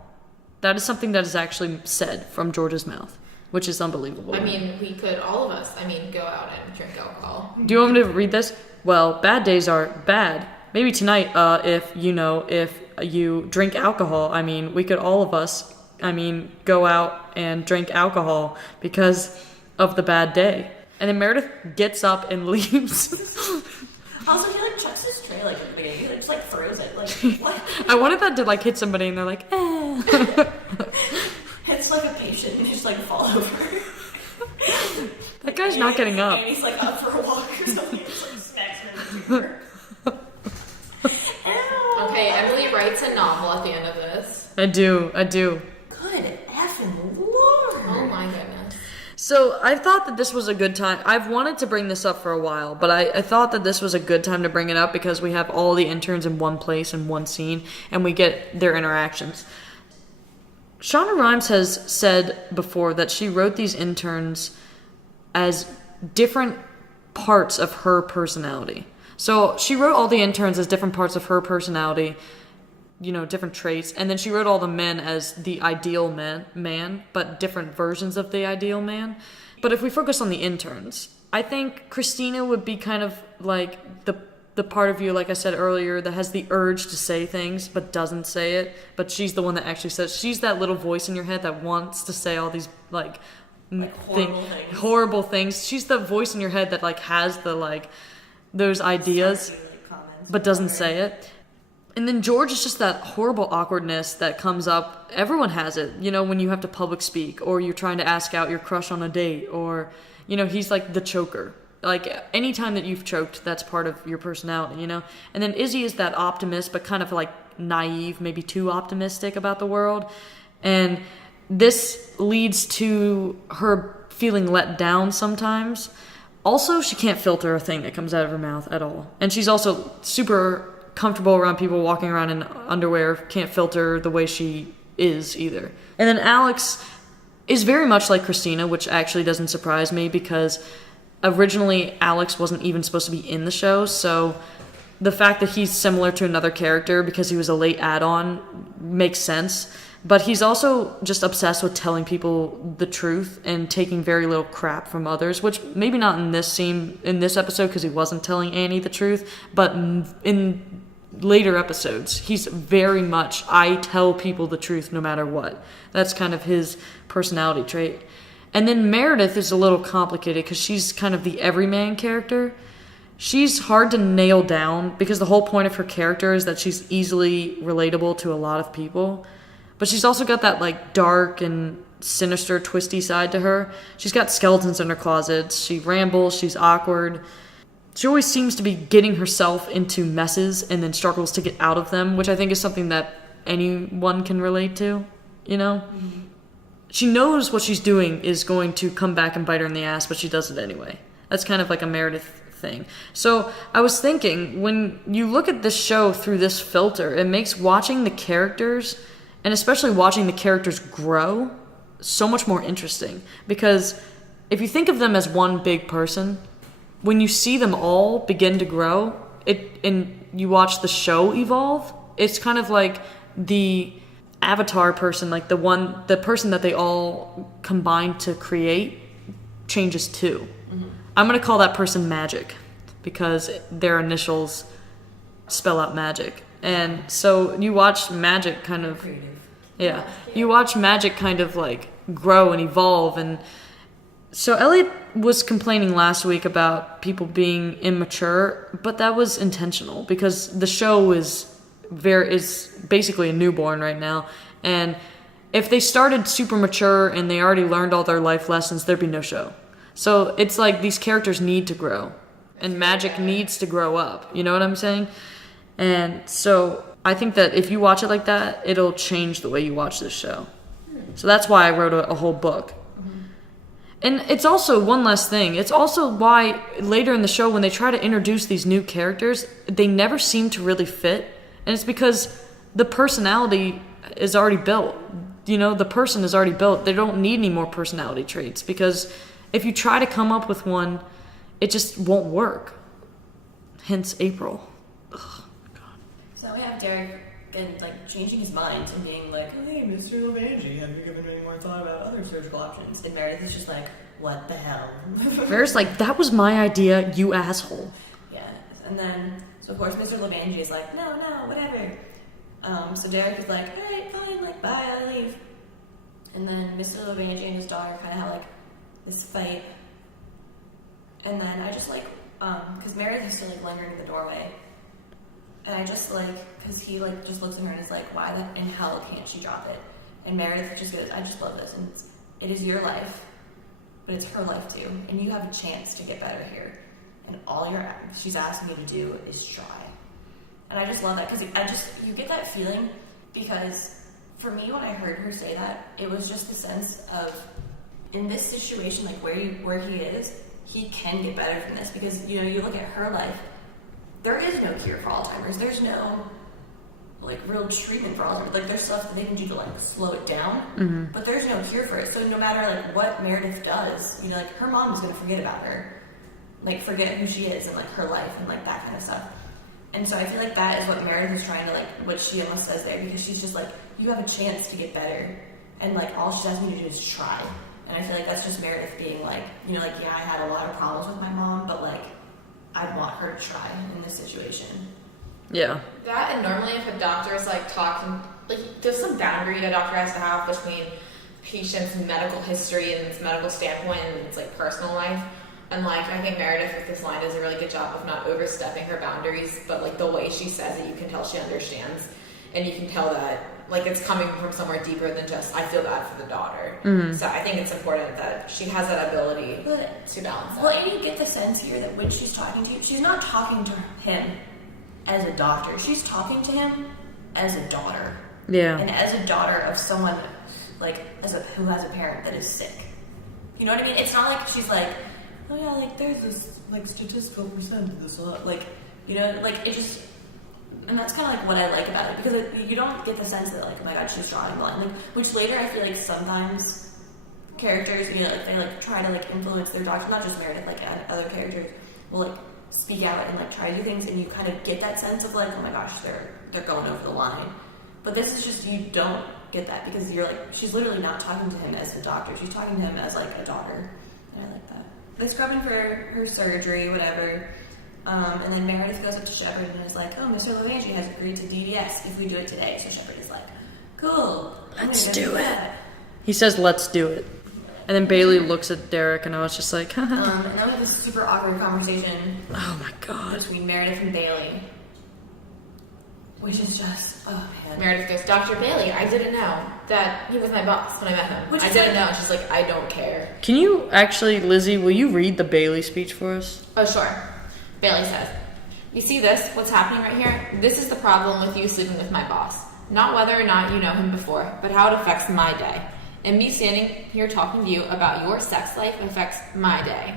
That is something that is actually said from George's mouth, which is unbelievable. I mean, we could, all of us, go out and drink alcohol. Do you want me to read this? Well, bad days are bad. Maybe tonight, if you drink alcohol, we could all of us, go out and drink alcohol because of the bad day. And then Meredith gets up and leaves. Also, he, like, chucks his tray, like, at the beginning. He, like, just, like, throws it. Like, what? I wanted that to, like, hit somebody and they're like, eh. It's like a patient and he just, like, fall over. That guy's not getting up. And he's, like, up for a walk or something. He just, like, smacks him in the finger. Okay, Emily writes a novel at the end of this. I do. Good effing Lord. Oh my goodness. So I thought that this was a good time. I've wanted to bring this up for a while, but I thought that this was a good time to bring it up because we have all the interns in one place in one scene, and we get their interactions. Shonda Rhimes has said before that she wrote these interns as different parts of her personality. So she wrote all the interns as different parts of her personality, different traits, and then she wrote all the men as the ideal man, but different versions of the ideal man. But if we focus on the interns, I think Christina would be kind of like the part of you, like I said earlier, that has the urge to say things but doesn't say it, but she's the one that actually says. She's that little voice in your head that wants to say all these horrible things. She's the voice in your head that has the those ideas but doesn't say it. And then George is just that horrible awkwardness that comes up. Everyone has it, when you have to public speak or you're trying to ask out your crush on a date or, he's like the choker. Like anytime that you've choked, that's part of your personality, And then Izzy is that optimist, but kind of naive, maybe too optimistic about the world. And this leads to her feeling let down sometimes. Also, she can't filter a thing that comes out of her mouth at all. And she's also super comfortable around people walking around in underwear, can't filter the way she is either. And then Alex is very much like Christina, which actually doesn't surprise me because originally Alex wasn't even supposed to be in the show, so the fact that he's similar to another character because he was a late add-on makes sense. But he's also just obsessed with telling people the truth and taking very little crap from others, which maybe not in this scene, in this episode, because he wasn't telling Annie the truth, but in later episodes, he's very much, I tell people the truth no matter what. That's kind of his personality trait. And then Meredith is a little complicated because she's kind of the everyman character. She's hard to nail down because the whole point of her character is that she's easily relatable to a lot of people. But she's also got that dark and sinister, twisty side to her. She's got skeletons in her closets. She rambles. She's awkward. she always seems to be getting herself into messes and then struggles to get out of them, which I think is something that anyone can relate to, you know? Mm-hmm. She knows what she's doing is going to come back and bite her in the ass, but she does it anyway. That's kind of like a Meredith thing. So I was thinking, when you look at this show through this filter, it makes watching the characters, and especially watching the characters grow, so much more interesting. Because if you think of them as one big person, when you see them all begin to grow, and you watch the show evolve, it's kind of like the avatar person, like the person that they all combine to create changes too. Mm-hmm. I'm going to call that person Magic because their initials spell out magic. And so you watch Magic kind of, yeah, you watch Magic kind of like grow and evolve. And so Elliot was complaining last week about people being immature, but that was intentional because the show is basically a newborn right now, and if they started super mature and they already learned all their life lessons, there'd be no show. So it's like these characters need to grow, and Magic needs to grow up, you know what I'm saying? And so I think that if you watch it like that, it'll change the way you watch this show. So that's why I wrote a whole book. And it's also one last thing. It's also why later in the show, when they try to introduce these new characters, they never seem to really fit. And it's because the personality is already built. You know, the person is already built. They don't need any more personality traits because if you try to come up with one, it just won't work. Hence April. Ugh, God. So we have Derek changing his mind and being like, hey, Mr. Levangie, have you given any more thought about other surgical options? And Meredith is just like, what the hell? Meredith's like, that was my idea, you asshole. Yeah, and then, so of course Mr. Levangie is like, no, whatever. So Derek is like, alright, fine, like, bye, I'll leave. And then Mr. Levangie and his daughter kind of have like this fight. And then I just like, because Meredith is still like lingering in the doorway. And I just like, because he like just looks at her and is like, why in hell can't she drop it? And Meredith just goes, I just love this. And it is your life, but it's her life too. And you have a chance to get better here. And all she's asking you to do is try. And I just love that because you get that feeling because for me, when I heard her say that, it was just the sense of in this situation, like where he is, he can get better from this because, you know, you look at her life, there is no cure for Alzheimer's. There's no like real treatment for Alzheimer's. Like there's stuff that they can do to like slow it down, but there's no cure for it. So no matter like what Meredith does, you know, like her mom is gonna forget about her, like forget who she is and like her life and like that kind of stuff. And so I feel like that is what Meredith is trying to like, what she almost says there, because she's just like, you have a chance to get better, and like all she's asking you to do is try. And I feel like that's just Meredith being like, you know, like yeah, I had a lot of problems with my mom, but like I want her to try in this situation. Yeah. That, and normally if a doctor is like talking, like there's some boundary a doctor has to have between patient's medical history and its medical standpoint and its like personal life. And like I think Meredith with this line does a really good job of not overstepping her boundaries, but like the way she says it, you can tell she understands, and you can tell that like it's coming from somewhere deeper than just I feel bad for the daughter. Mm-hmm. So I think it's important that she has that ability to balance that. Well, and you get the sense here that when she's talking to you, she's not talking to him as a doctor. She's talking to him as a daughter. Yeah. And as a daughter of someone like who has a parent that is sick. You know what I mean? It's not like she's like, oh yeah, like there's this like statistical percent of this, like, you know, like it just, and that's kind of like what I like about it, because you don't get the sense that like, oh my god, she's drawing the line, like, which later I feel like sometimes characters, you know, like they like try to like influence their doctor, not just Meredith, like other characters will like speak out and like try to do things, and you kind of get that sense of like, oh my gosh, they're going over the line. But this is just, you don't get that because you're like, she's literally not talking to him as a doctor, she's talking to him as like a daughter, and I like that. They're scrubbing for her surgery, whatever. And then Meredith goes up to Shepard and is like, oh, Mr. Levangie has agreed to DDS if we do it today. So Shepard is like, cool. Let's do it. He says, let's do it. And then Bailey looks at Derek and I was just like, haha. And then we have this super awkward conversation. Oh my god. Between Meredith and Bailey. Which is just, oh man. Meredith goes, Dr. Bailey, I didn't know that he was my boss when I met him. I didn't know. And she's like, I don't care. Can you actually, Lizzy, will you read the Bailey speech for us? Oh, sure. Bailey says, "You see this? What's happening right here? This is the problem with you sleeping with my boss. Not whether or not you know him before, but how it affects my day. And me standing here talking to you about your sex life affects my day.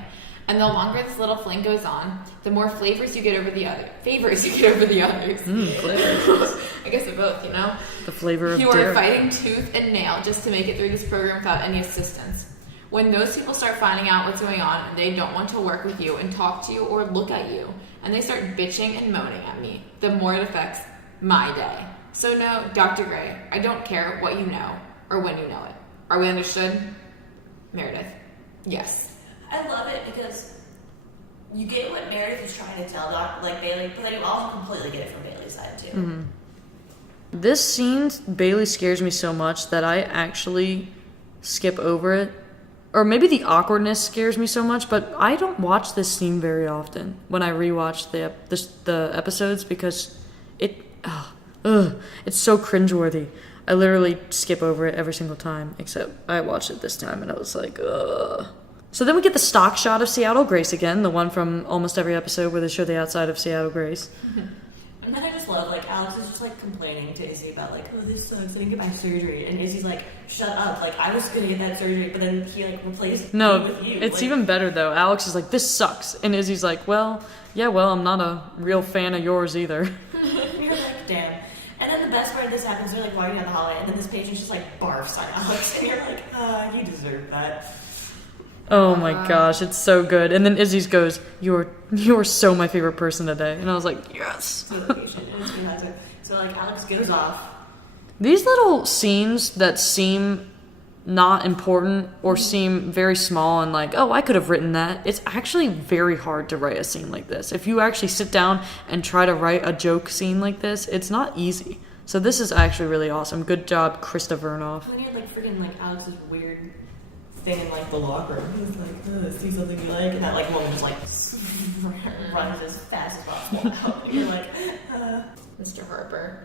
And the longer this little fling goes on, the more favors you get over the others. Flavors. I guess of both, you know? The flavor of You Derek. are fighting tooth and nail just to make it through this program without any assistance. When those people start finding out what's going on, they don't want to work with you and talk to you or look at you, and they start bitching and moaning at me, the more it affects my day. So no, Dr. Gray, I don't care what you know or when you know it. Are we understood? Meredith. Yes. I love it because you get what Meredith is trying to tell Bailey, but then you also completely get it from Bailey's side too. Mm-hmm. This scene, Bailey scares me so much that I actually skip over it. Or maybe the awkwardness scares me so much, but I don't watch this scene very often when I rewatch the episodes because it's so cringeworthy. I literally skip over it every single time, except I watched it this time and I was like, ugh. So then we get the stock shot of Seattle Grace again, the one from almost every episode where they show the outside of Seattle Grace. And then I just love, Alex is just, complaining to Izzy about, oh, this sucks, I didn't get my surgery. And Izzy's like, shut up, I was gonna get that surgery, but then he, replaced me with you. It's even better, though. Alex is like, this sucks. And Izzy's like, well, I'm not a real fan of yours either. You're like, damn. And then the best part of this happens, they're, walking down the hallway, and then this patient just, barfs on Alex. And you're like, you deserve that. Oh my gosh, it's so good. And then Izzy's goes, you're so my favorite person today. And I was like, yes. So Alex goes off. These little scenes that seem not important or seem very small and I could have written that, it's actually very hard to write a scene like this. If you actually sit down and try to write a joke scene like this, it's not easy. So this is actually really awesome. Good job, Krista Vernoff. When you had freaking Alex's weird thing in the locker room. He's see something you like, and that woman just runs as fast as possible out. And you're like, Mr. Harper.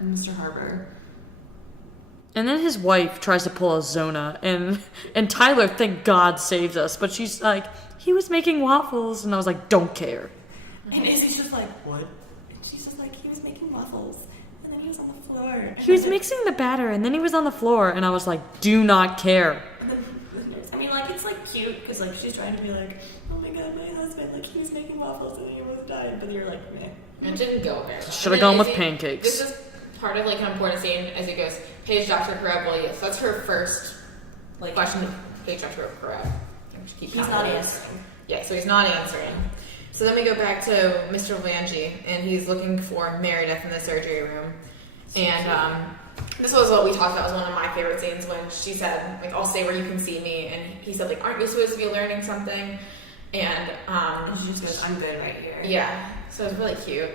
And then his wife tries to pull a Zona, and Tyler, thank God, saves us. But she's like, he was making waffles, and I was like, don't care. And Izzy's just like, what? And she's just like, he was making waffles, and then he was on the floor. He was mixing the batter, and then he was on the floor, and I was like, do not care. It's cute because she's trying to be oh my god, my husband, he was making waffles and he almost died, but you're like, meh. It didn't go very well. Should have gone with pancakes. This is part of an important scene as he goes, page Dr. Karab, yes, that's her first question to page Dr. Karab. He's not answering. Yeah, so he's not answering. So then we go back to Mr. Vanjie, and he's looking for Meredith in the surgery room. And this was what we talked about. It was one of my favorite scenes when she said, I'll stay where you can see me. And he said, aren't you supposed to be learning something? And she just goes, I'm good right here. Yeah, so it was really cute.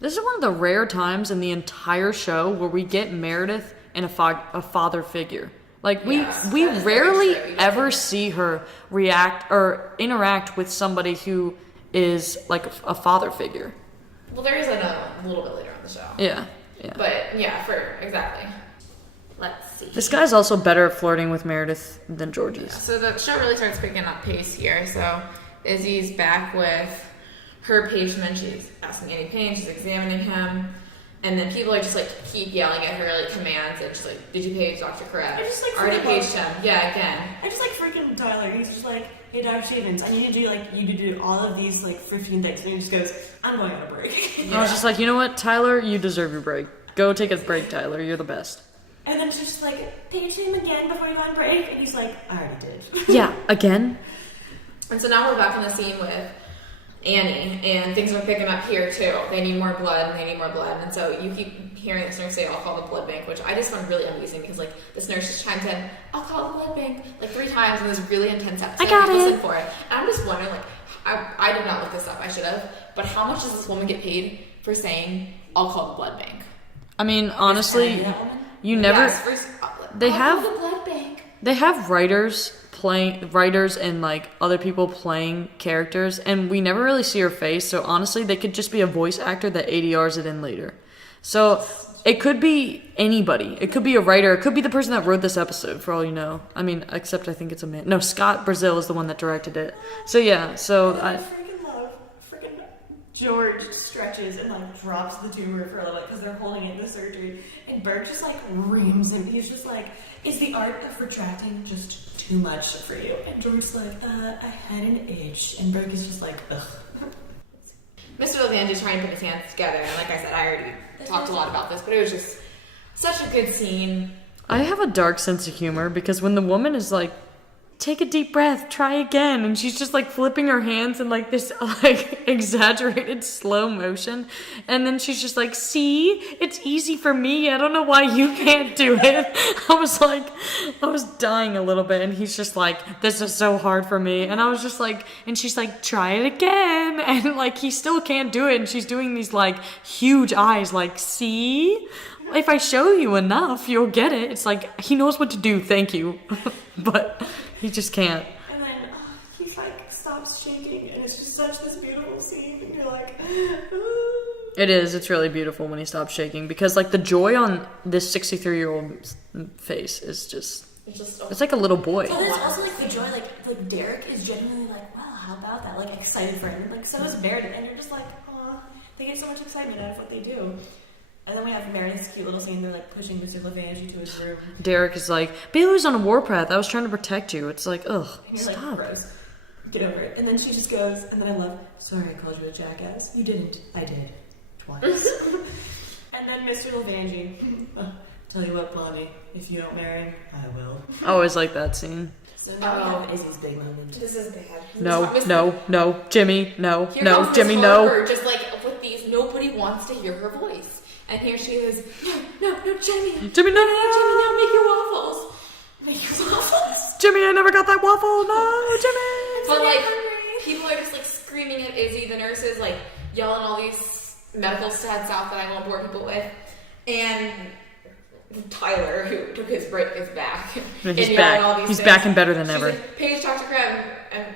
This is one of the rare times in the entire show where we get Meredith and a father figure. We rarely ever see her react or interact with somebody who is a father figure. Well, there is a little bit later on the show. Yeah. But exactly. Let's see. This guy's also better at flirting with Meredith than George is. Yeah, so the show really starts picking up pace here. So Izzy's back with her patient. She's asking any pain. She's examining him. And then people are just keep yelling at her commands. And she's did you page Dr. Karab? I just already paged him. Yeah, again. I just freaking Tyler. He's just hey, Dr. Stevens, I need to do you to do all of these 15 things. And he just goes, I'm going on a break. I was just you know what, Tyler, you deserve your break. Go take a break, Tyler. You're the best. And then she's just page him again before you go on break. And he's I already did. Yeah, again. And so now we're back in the scene with Annie, and things are picking up here too. They need more blood, and so you keep hearing this nurse say, I'll call the blood bank, which I just find really amusing because this nurse just chimes in, I'll call the blood bank 3 times in this really intense episode. I got it. Listen for it. And I'm just wondering, I did not look this up, I should have, but how much does this woman get paid for saying, I'll call the blood bank? I mean, honestly, you never. Yes, they have the blood bank. They have writers and other people playing characters, and we never really see her face. So honestly, they could just be a voice actor that ADRs it in later. So it could be anybody. It could be a writer. It could be the person that wrote this episode, for all you know. I mean, except I think it's a man. No, Scott Brazil is the one that directed it. So yeah. So I freaking love George stretches and like drops the tumor for a little bit because they're holding it in the surgery, and Burke just like reams him. He's just like, "Is the art of retracting just too much for you?" And George's like, "I had an itch," and Burke is just like, "Ugh." Mr. Levandi's trying to put his hands together, and like I said, I already talked a lot about this, but it was just such a good scene. I have a dark sense of humor because when the woman is like, take a deep breath, try again, and she's just like flipping her hands in like this like exaggerated slow motion, and then she's just like, see, it's easy for me, I don't know why you can't do it. I was dying a little bit, and he's just like, this is so hard for me, and I was just like, and she's like, try it again, and like he still can't do it, and she's doing these like huge eyes like, see, if I show you enough you'll get it. It's like he knows what to do, thank you. But he just can't. And then he like stops shaking, and it's just such this beautiful scene, and you're like, It is. It's really beautiful when he stops shaking because like the joy on this 63-year-old face is just. It's like a little boy. But it's also like the joy, like Derek is genuinely like, wow, how about that? Like excited for him. Like so is Meredith, and you're just like, aw, they get so much excitement out of what they do. And then we have Meredith's cute little scene. They're like pushing Mr. Levangi to his room. Derek is like, Bailey's on a warpath. I was trying to protect you. It's like, ugh, And you're stop. like, gross. Get over it. And then she just goes, and then I love, sorry I called you a jackass. You didn't. I did. Twice. And then Mr. Levangi, tell you what, Blondie, if you don't marry him, I will. I always like that scene. So now we have Izzy's big moment. This is bad. No, Jimmy, no, Here no, comes Jimmy, Miss no. Harper, just like with these, nobody wants to hear her voice. And here she is, no, Jimmy. Jimmy, no. Jimmy, no, make your waffles. Make your waffles. Jimmy, I never got that waffle. No, Jimmy. But like, people are just like screaming at Izzy. The nurses like yelling all these medical stats out that I won't bore people with. And Tyler, who took his break, is back. He's back. He's back and better than ever. Like, Paige talked to Crab, and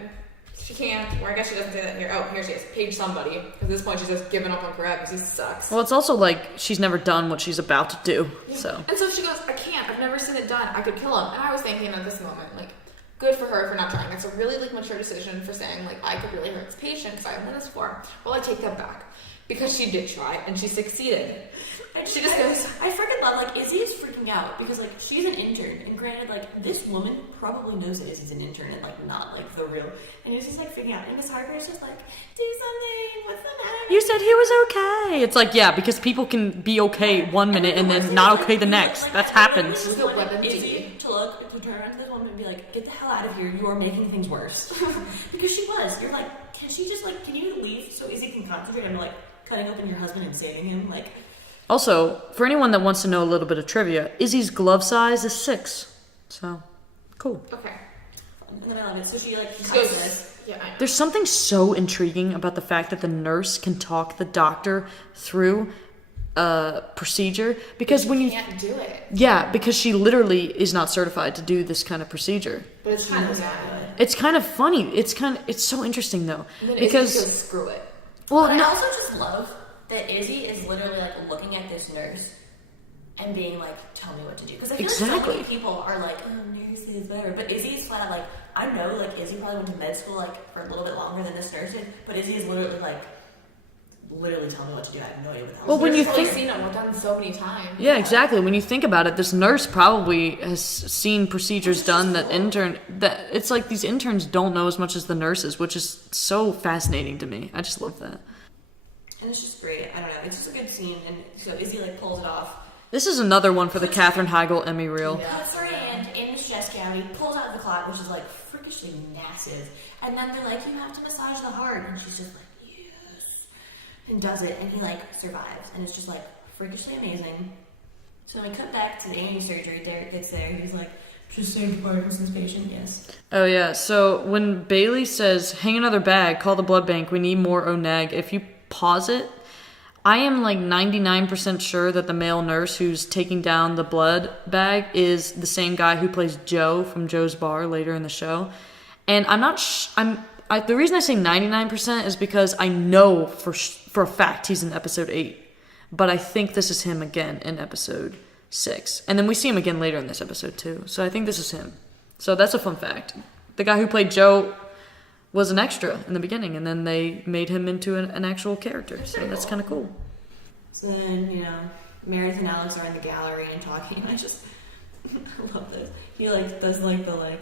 she can't, or I guess she doesn't say that here. Oh, here she is. Paige somebody. At this point, she's just given up on Crab because he sucks. Well, it's also like she's never done what she's about to do. So. And so she goes, I can't. I've never seen it done. I could kill him. And I was thinking at this moment, like, good for her for not trying. That's a really like mature decision for saying like I could really hurt this patient because I have done this before. Well, I take that back because she did try and she succeeded. And she just goes, I freaking love, like, Izzy is freaking out because, like, she's an intern. And granted, like, this woman probably knows that Izzy's an intern and, like, not, like, the real. And Izzy's, like, freaking out. And Miss Harper is just like, do something. What's the matter? You said he was okay. It's like, yeah, because people can be okay one minute and then not okay the next. That happens. Just wanted Izzy to turn around to this woman and be like, get the hell out of here. You are making things worse. Because she was. You're like, can you leave so Izzy can concentrate on, like, cutting open your husband and saving him? Like... Also, for anyone that wants to know a little bit of trivia, Izzy's glove size is 6. So, cool. okay. And then I love it. So she, like, She goes, yeah, I know. There's something so intriguing about the fact that the nurse can talk the doctor through a procedure because when you can't do it. Yeah, because she literally is not certified to do this kind of procedure. But it's kind of sad. It's kind of funny. It's so interesting though And then because Izzy goes, screw it. well, But no, I also just love that Izzy is literally like looking at this nurse and being like, tell me what to do. Because I feel like so Exactly. many people are like, oh, nurses, whatever. But Izzy's flat out like, I know like Izzy probably went to med school like for a little bit longer than this nurse did, but Izzy is literally like, tell me what to do. I have no idea what the hell. Well, when you We've think seen it, we've done so many times. yeah, exactly. When you think about it, this nurse probably has seen procedures done that it's like these interns don't know as much as the nurses, which is so fascinating to me. I just love that. And it's just great. I don't know. It's just a good scene. And so Izzy like pulls it off. This is another one for the Katherine Heigl Emmy reel. Cuts her hand in his chest cavity, pulls out the clot, which is like freakishly massive. And then they're like, you have to massage the heart. And she's just like, yes. And does it. And he like survives. And it's just like freakishly amazing. So then we cut back to the A&E surgery. Derek gets there. He's like, just saved Parkinson's patient, yes. Oh yeah. So when Bailey says, "Hang another bag, call the blood bank. We need more ONAG." If you pause it, I am like 99% sure that the male nurse who's taking down the blood bag is the same guy who plays Joe from Joe's Bar later in the show. And I'm not the reason I say 99% is because I know for a fact he's in episode 8. But I think this is him again in episode 6. And then we see him again later in this episode too. So I think this is him. So that's a fun fact. The guy who played Joe was an extra in the beginning, and then they made him into an actual character. So that's kind of cool. So then, Meredith and Alex are in the gallery and talking. I love this. He does the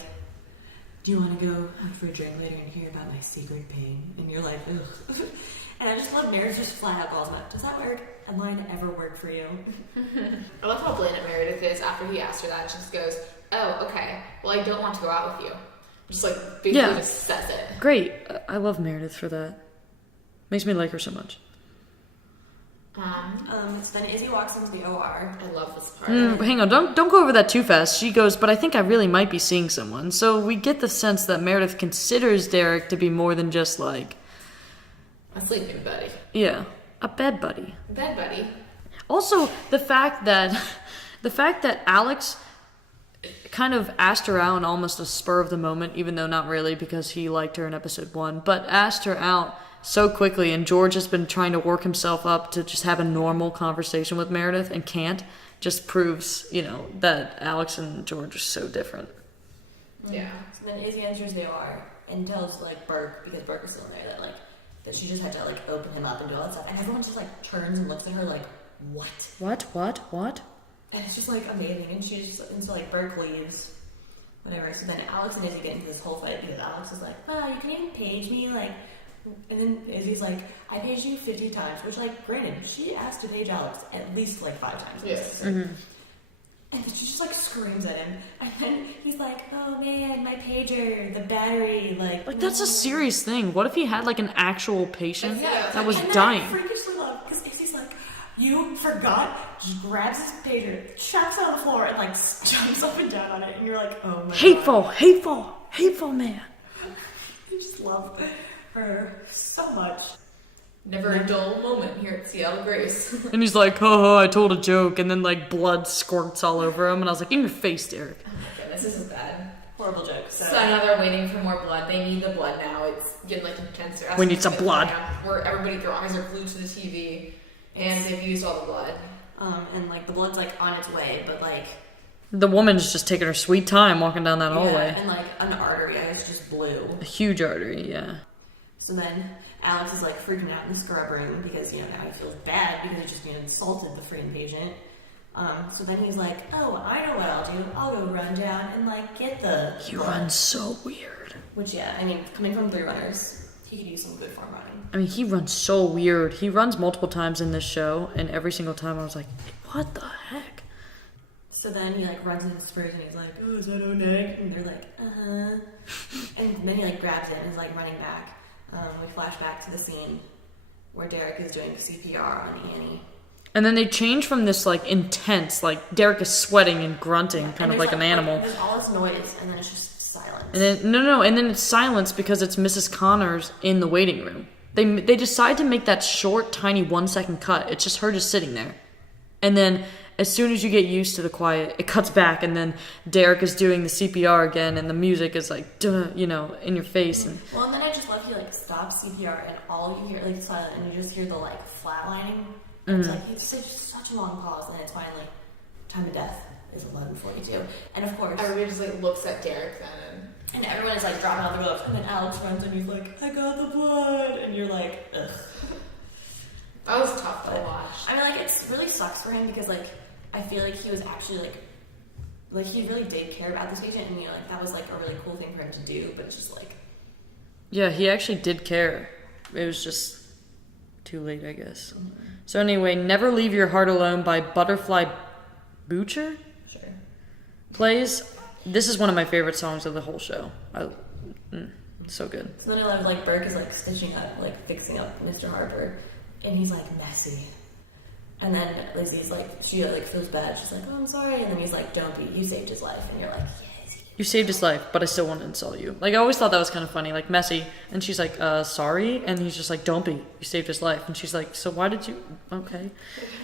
do you want to go out for a drink later and hear about my secret pain? And you're like, ugh. And I just love Meredith just flat out calls him up. Does that work? A line ever work for you? I love how blatant Meredith is. After he asked her that, she just goes, oh, okay. Well, I don't want to go out with you. Just basically just says it. Great. I love Meredith for that. Makes me like her so much. So then Izzy walks into the OR. I love this part. Hang on, don't go over that too fast. She goes, but I think I really might be seeing someone. So we get the sense that Meredith considers Derek to be more than just a sleeping buddy. Yeah, a bed buddy. Bed buddy. Also, the fact that Alex kind of asked her out in almost a spur of the moment, even though not really because he liked her in episode 1, but asked her out so quickly, and George has been trying to work himself up to just have a normal conversation with Meredith and can't, just proves, that Alex and George are so different. Yeah. So then Izzy enters the OR and tells Burke, because Burke was still in there, that she just had to open him up and do all that stuff, and everyone just turns and looks at her what? What? And it's just amazing, and so Burke leaves, whatever. So then Alex and Izzy get into this whole fight because Alex is like, wow, you can even page me, and then Izzy's like, I paged you 50 times, which, granted, she asked to page Alex at least 5 times. Yes. And then she just screams at him, and then he's like, oh man, my pager, the battery, that's a serious thing. What if he had an actual patient that was and dying? I freakishly love because Izzy's like, you forgot, just grabs his pager, chucks it on the floor, and jumps up and down on it, and you're like, oh my god. Hateful man. I just love her so much. Never a dull moment here at Seattle Grace. And he's like, ho, I told a joke, and then blood squirts all over him, and I was like, in your face, Derek. Oh my goodness, this is bad. Horrible joke. So now they're waiting for more blood. They need the blood now. It's getting intense. We need some blood. Where their eyes are glued to the TV, and they've used all the blood. And the blood's on its way, but the woman's just taking her sweet time walking down that hallway. And an artery, I guess, just blew. A huge artery, yeah. So then Alex is freaking out in the scrub room because now he feels bad because he just insulted the freaking patient. So then he's like, oh, I know what I'll do. I'll go run down and get the. He runs so weird. Which coming from 3 runners, he could use some good form running. I mean, he runs so weird. He runs multiple times in this show, and every single time I was like, what the heck? So then he runs into Spurs and he's like, oh, is that Oneg? And they're like, uh-huh. And then he grabs it and is running back. We flash back to the scene where Derek is doing CPR on Annie. And then they change from this intense, Derek is sweating and grunting, kind of like an animal. There's all this noise, and then it's just silence. And then and then it's silence because it's Mrs. Connors in the waiting room. They decide to make that short, tiny 1-second cut. It's just her just sitting there, and then as soon as you get used to the quiet, it cuts back, and then Derek is doing the CPR again, and the music is duh, in your face. And then I just love he stops CPR, and all you hear silent, and you just hear the flatlining. It's it's just such a long pause, and it's finally time of death is 11:42, and of course everybody just looks at Derek then, and everyone is dropping out the gloves, and then Alex runs and he's like, I got the blood, and you're like, ugh. That was tough to watch. It really sucks for him because I feel he was actually he really did care about this patient, and that was a really cool thing for him to do, but it's just yeah, he actually did care. It was just too late, I guess. So anyway, Never Leave Your Heart Alone by Butterfly Butcher Sure. plays. This is one of my favorite songs of the whole show. So good. So then I love Burke is stitching up, fixing up Mr. Harper, and he's messy. And then Lizzie's she feels bad. She's like, oh, I'm sorry. And then he's like, don't be. You saved his life. And you're like, yes. You saved his life, but I still want to insult you. I always thought that was kind of funny. Messy. And she's like, sorry. And he's just like, don't be. You saved his life. And she's like, so why did you? Okay.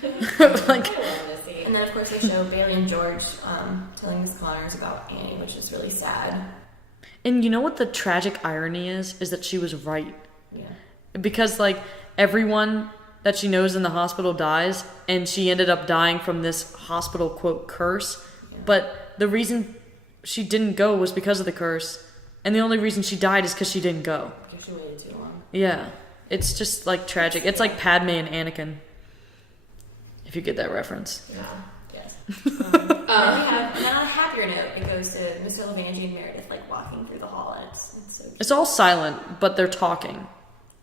And then, of course, they show Bailey and George telling Miss Connors about Annie, which is really sad. And you know what the tragic irony is? Is that she was right. Yeah. Because, everyone that she knows in the hospital dies, and she ended up dying from this hospital, quote, curse. Yeah. But the reason she didn't go was because of the curse, And the only reason she died is because she didn't go. Because she waited too long. Yeah. It's just, like, tragic. It's like Padme and Anakin. If you get that reference. No. Yes. And then on a happier note, it goes to Mr. Levangie and Meredith, like, walking through the hall, and it's so cute. It's all silent, but they're talking.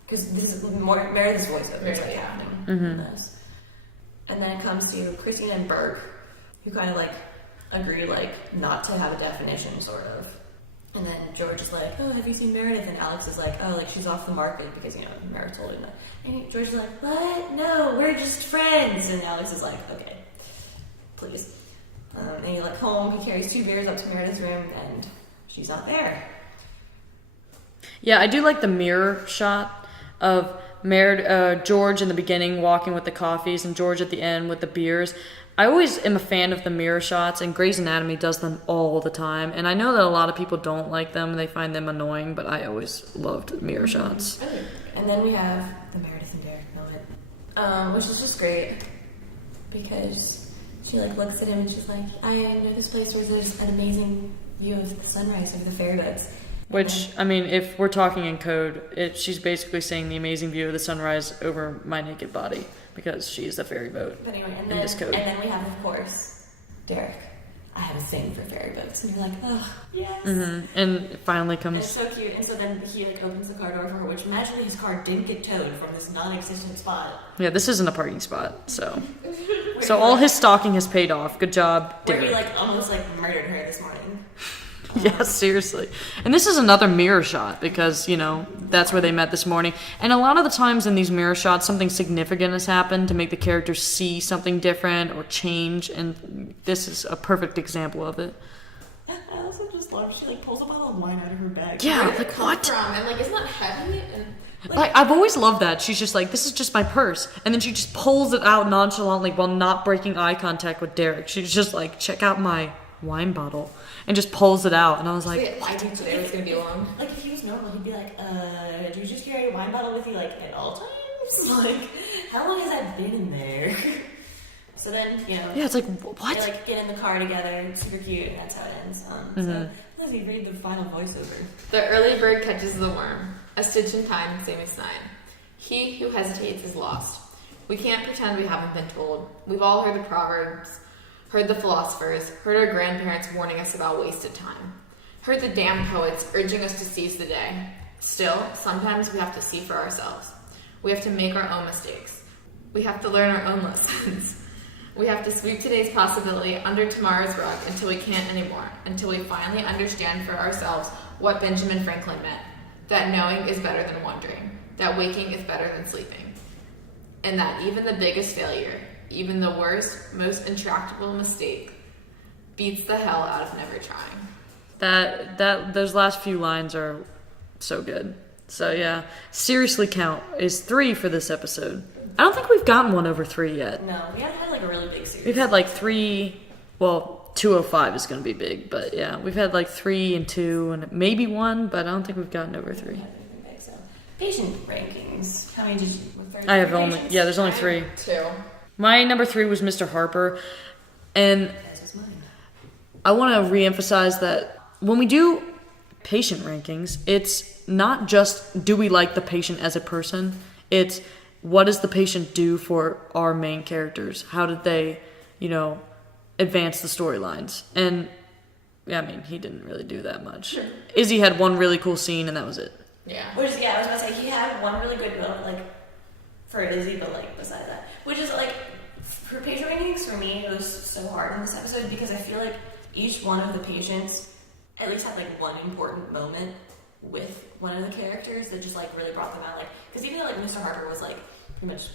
Because this is more Meredith's voiceover is like happening in this. And then it comes to Christina and Burke, who kind of, like, agree, like, not to have a definition, sort of. And then George is like, oh, have you seen Meredith? And Alex is like, oh, like, she's off the market because, Meredith told him that. And George is like, what? No, we're just friends. And Alex is like, okay, please. And he, like, home, he carries 2 beers up to Meredith's room, and she's not there. Yeah, I do like the mirror shot of George in the beginning walking with the coffees and George at the end with the beers. I always am a fan of the mirror shots, and Grey's Anatomy does them all the time. And I know that a lot of people don't like them, they find them annoying, but I always loved mirror shots. And then we have the Meredith and Derek moment, which is just great because she, like, looks at him and she's like, I know this place where there's an amazing view of the sunrise over the ferry boats. Which, I mean, if we're talking in code, she's basically saying the amazing view of the sunrise over my naked body. Because she's the ferry boat. But anyway, in this code. And then we have, of course, Derek. I have a thing for ferry boats. And you're like, oh, yes. Mm-hmm. And it finally comes... And it's so cute. And so then he, like, opens the car door for her, which magically his car didn't get towed from this non-existent spot. Yeah, this isn't a parking spot, so... So all his stalking has paid off. Good job, Derek. Where he, like, almost, like, murdered her this morning. Yeah, seriously. And this is another mirror shot because, that's where they met this morning. And a lot of the times in these mirror shots, something significant has happened to make the characters see something different or change. And this is a perfect example of it. I also just love she, like, pulls a bottle of wine out of her bag. Yeah, Where did like, it come what? from? And, like, isn't that heavy? And Like, I've always loved that. She's just like, this is just my purse. And then she just pulls it out nonchalantly while not breaking eye contact with Derek. She's just like, check out my wine bottle. And just pulls it out. And I was like, I think today was going to be long. Like, if he was normal, he'd be like, do you just carry a wine bottle with you, like, at all times? Like, how long has that been in there? So then, yeah, it's like, what? They, like, get in the car together. It's super cute, and that's how it ends. So, Lizzy, read the final voiceover. The early bird catches the worm. A stitch in time, same as 9. He who hesitates is lost. We can't pretend we haven't been told. We've all heard the proverbs, heard the philosophers, heard our grandparents warning us about wasted time, heard the damn poets urging us to seize the day. Still, sometimes we have to see for ourselves. We have to make our own mistakes. We have to learn our own lessons. We have to sweep today's possibility under tomorrow's rug until we can't anymore, until we finally understand for ourselves what Benjamin Franklin meant, that knowing is better than wondering, that waking is better than sleeping, and that even the biggest failure, even the worst, most intractable mistake beats the hell out of never trying. Those last few lines are so good. So yeah, seriously count is 3 for this episode. I don't think we've gotten one over 3 yet. No, we haven't had, like, a really big series. We've had like 3, well, 205 is going to be big, but yeah, we've had like 3 and 2 and maybe 1, but I don't think we've gotten over 3. So, patient rankings. How many did you? I have only, yeah, there's only 3. 2. My number 3 was Mr. Harper, and As was mine. I want to reemphasize that when we do patient rankings, it's not just do we like the patient as a person, it's what does the patient do for our main characters? How did they, advance the storylines? And, yeah, I mean, he didn't really do that much. Sure. Izzy had one really cool scene, and that was it. Yeah. I was about to say, he had one really good moment, like, for Lizzy, but, like, besides that. Which is, like, for patient rankings, for me, it was so hard in this episode because I feel like each one of the patients at least had, like, one important moment with one of the characters that just, like, really brought them out. Like, because even though, like, Mr. Harper was, like, pretty much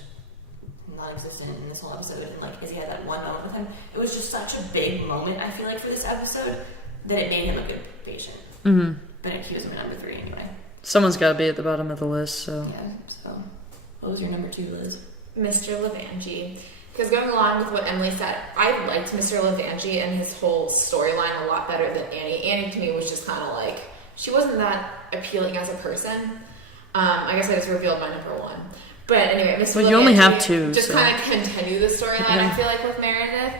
non-existent in this whole episode, and, like, Izzy had that one moment with him, it was just such a big moment, I feel like, for this episode, that it made him a good patient. Mm-hmm. But he was my number 3 anyway. Someone's got to be at the bottom of the list, so. Yeah, so what was your number 2, Liz? Mr. Levangie. Because going along with what Emily said, I liked Mr. Levangie and his whole storyline a lot better than Annie. Annie to me was just kind of like, she wasn't that appealing as a person. I guess I just revealed my number 1. But anyway, Mr. Well, you Levangie only have 2. just so. kind of continue the storyline, I feel like, with Meredith.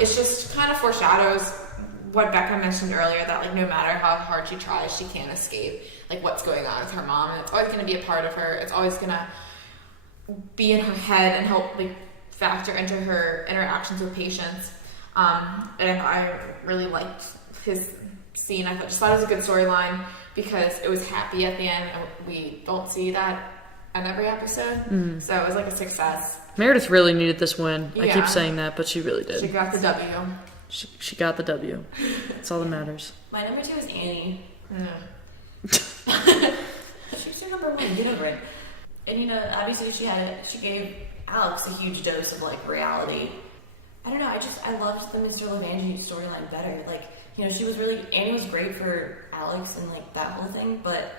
It's just kind of foreshadows what Becca mentioned earlier, that like no matter how hard she tries, she can't escape like what's going on with her mom, and it's always going to be a part of her. It's always going to be in her head and help like factor into her interactions with patients. And I really liked his scene. I just thought it was a good storyline because it was happy at the end, and we don't see that in every episode. So it was like a success. Meredith really needed this win. I Yeah. keep saying that, but she really did. She got the W. She got the W. That's all that matters. My number 2 is Annie. Yeah. She's your number 1. Get over it. And obviously she gave Alex a huge dose of like reality. I don't know. I loved the Mr. Levangie storyline better. Like, Annie was great for Alex and like that whole thing, but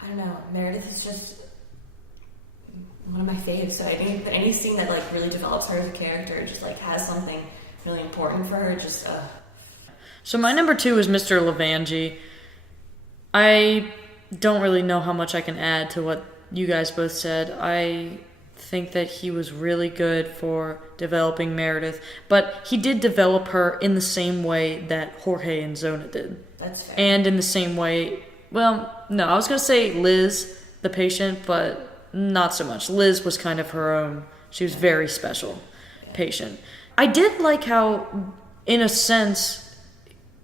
I don't know. Meredith is just one of my faves. So I think that any scene that like really develops her as a character, just like has something really important for her, just So my number 2 is Mr. Levangie. I don't really know how much I can add to what you guys both said. I think that he was really good for developing Meredith, but he did develop her in the same way that Jorge and Zona did. That's fair. And in the same way, well, no, I was going to say Liz, the patient, but not so much. Liz was kind of her own. She was very special patient. I did like how, in a sense,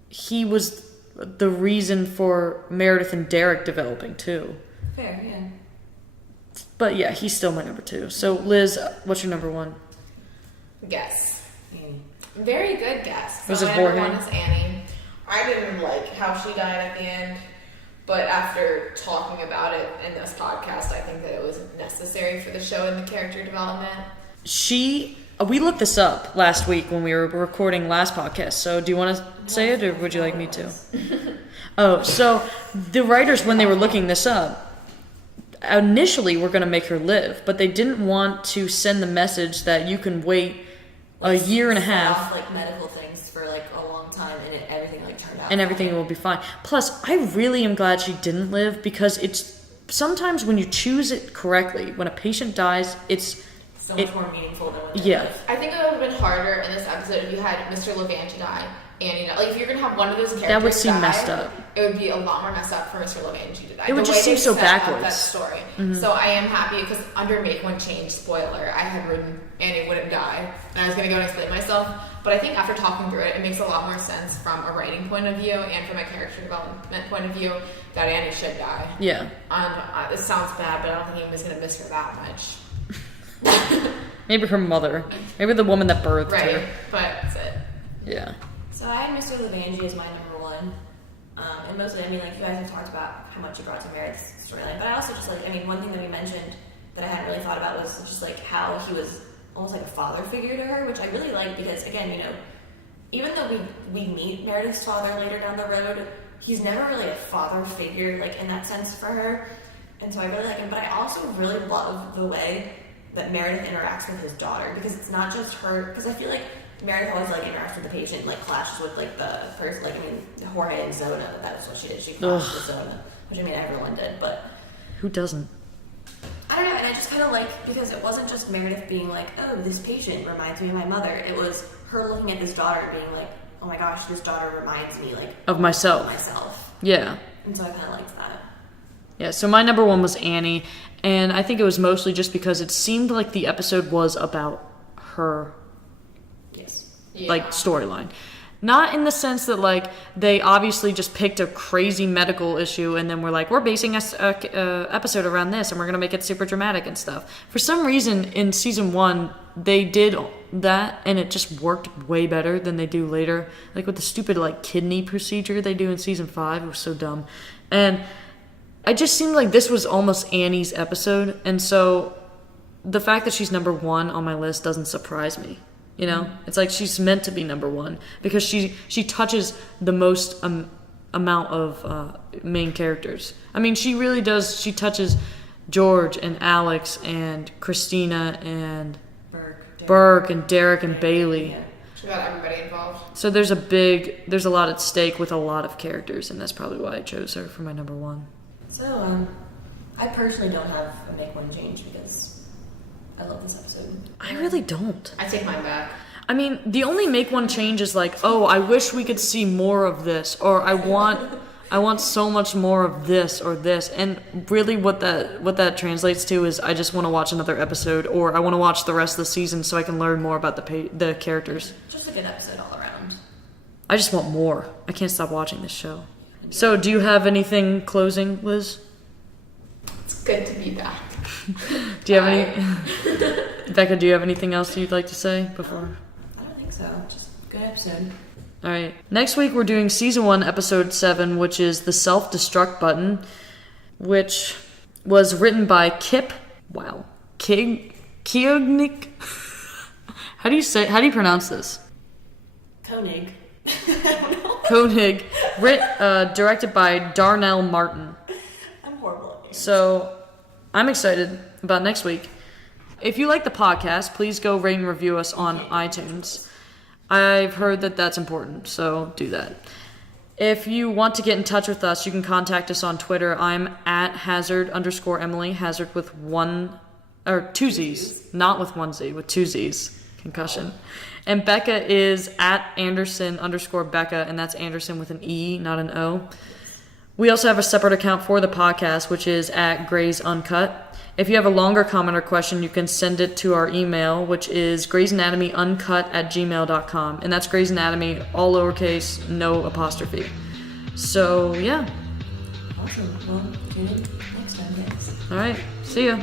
he was the reason for Meredith and Derek developing, too. Fair, yeah. But yeah, he's still my number 2. So, Liz, what's your number 1? Guess. Annie. Very good guess. Was So it my number Jorge? 1 is Annie. I didn't like how she died at the end, but after talking about it in this podcast, I think that it was necessary for the show and the character development. We looked this up last week when we were recording last podcast, so do you want to say it, or would you like me to? Oh, so the writers, when they were looking this up, initially were going to make her live, but they didn't want to send the message that you can wait a year and a half. Off, like medical things for like a long time, and everything like turned out. And everything will be fine. Plus, I really am glad she didn't live, because it's sometimes when you choose it correctly, when a patient dies, it's so much more meaningful than when they yeah. live. I think it would have been harder in this episode if you had Mr. Levangie die, Annie die. Like, if you're going to have one of those characters That would seem die, messed up. It would be a lot more messed up for Mr. Levangie to die. It would The just way seem they so set up backwards. that story. So I am happy, because under Make One Change, spoiler, I had written Annie wouldn't die, and I was going to go and explain myself. But I think after talking through it, it makes a lot more sense from a writing point of view and from a character development point of view that Annie should die. Yeah. This sounds bad, but I don't think he was going to miss her that much. Maybe her mother. Maybe the woman that birthed Right, her. but that's it. Yeah. So I had Mr. Levangie as my number 1. And mostly, like you guys have talked about how much you brought to Meredith's storyline, but I also just one thing that we mentioned that I hadn't really thought about was just like how he was almost like a father figure to her, which I really like, because again, even though we meet Meredith's father later down the road, he's never really a father figure, like in that sense for her. And so I really like him, but I also really love the way that Meredith interacts with his daughter, because it's not just her, because I feel like Meredith always like interacts with the patient, like clashes with like the person, Jorge and Zona. That was what she did. She clashed with Zona, which everyone did. But Who doesn't? I don't know. And I just kind of like, because it wasn't just Meredith being like, oh, this patient reminds me of my mother. It was her looking at this daughter, being like, oh my gosh, this daughter reminds me like Of myself. Yeah. And so I kind of liked that. Yeah, so my number 1 was Annie, and I think it was mostly just because it seemed like the episode was about her, Yes. like, storyline. Not in the sense that, like, they obviously just picked a crazy medical issue and then we're like, we're basing a episode around this and we're going to make it super dramatic and stuff. For some reason, in season 1, they did that and it just worked way better than they do later. Like, with the stupid, like, kidney procedure they do in season 5. It was so dumb. And it just seemed like this was almost Annie's episode, and so the fact that she's number 1 on my list doesn't surprise me. It's like she's meant to be number 1 because she touches the most amount of main characters. I mean, she really does. She touches George and Alex and Christina and Burke and Derek and Bailey. Yeah. She got everybody involved. So there's a lot at stake with a lot of characters, and that's probably why I chose her for my number 1. So, I personally don't have a Make One Change because I love this episode. I really don't. I take mine back. I mean, the only make one change is like, oh, I wish we could see more of this, or I want so much more of this or this. And really what that translates to is I just want to watch another episode, or I want to watch the rest of the season so I can learn more about the characters. Just a good episode all around. I just want more. I can't stop watching this show. So, do you have anything closing, Liz? It's good to be back. Do you have any... Becca, do you have anything else you'd like to say before? I don't think so. Just a good episode. All right. Next week, we're doing Season 1, Episode 7, which is The Self-Destruct Button, which was written by Kip... Wow. Kiognik? How do you pronounce this? Koenig. Koenig. Directed by Darnell Martin. I'm horrible at names. So, I'm excited about next week. If you like the podcast, please go rate and review us on iTunes. I've heard that that's important, so do that. If you want to get in touch with us, you can contact us on Twitter. I'm at Hazard_Emily, Hazard with two Z's, not with one Z, with two Z's. Concussion. And Becca is at Anderson_Becca, and that's Anderson with an E, not an O. We also have a separate account for the podcast, which is at Grey's Uncut. If you have a longer comment or question, you can send it to our email, which is greysanatomy_uncut@gmail.com. And that's Grey's Anatomy, all lowercase, no apostrophe. So, yeah. Awesome. Well, tune in next time, guys. All right. See ya.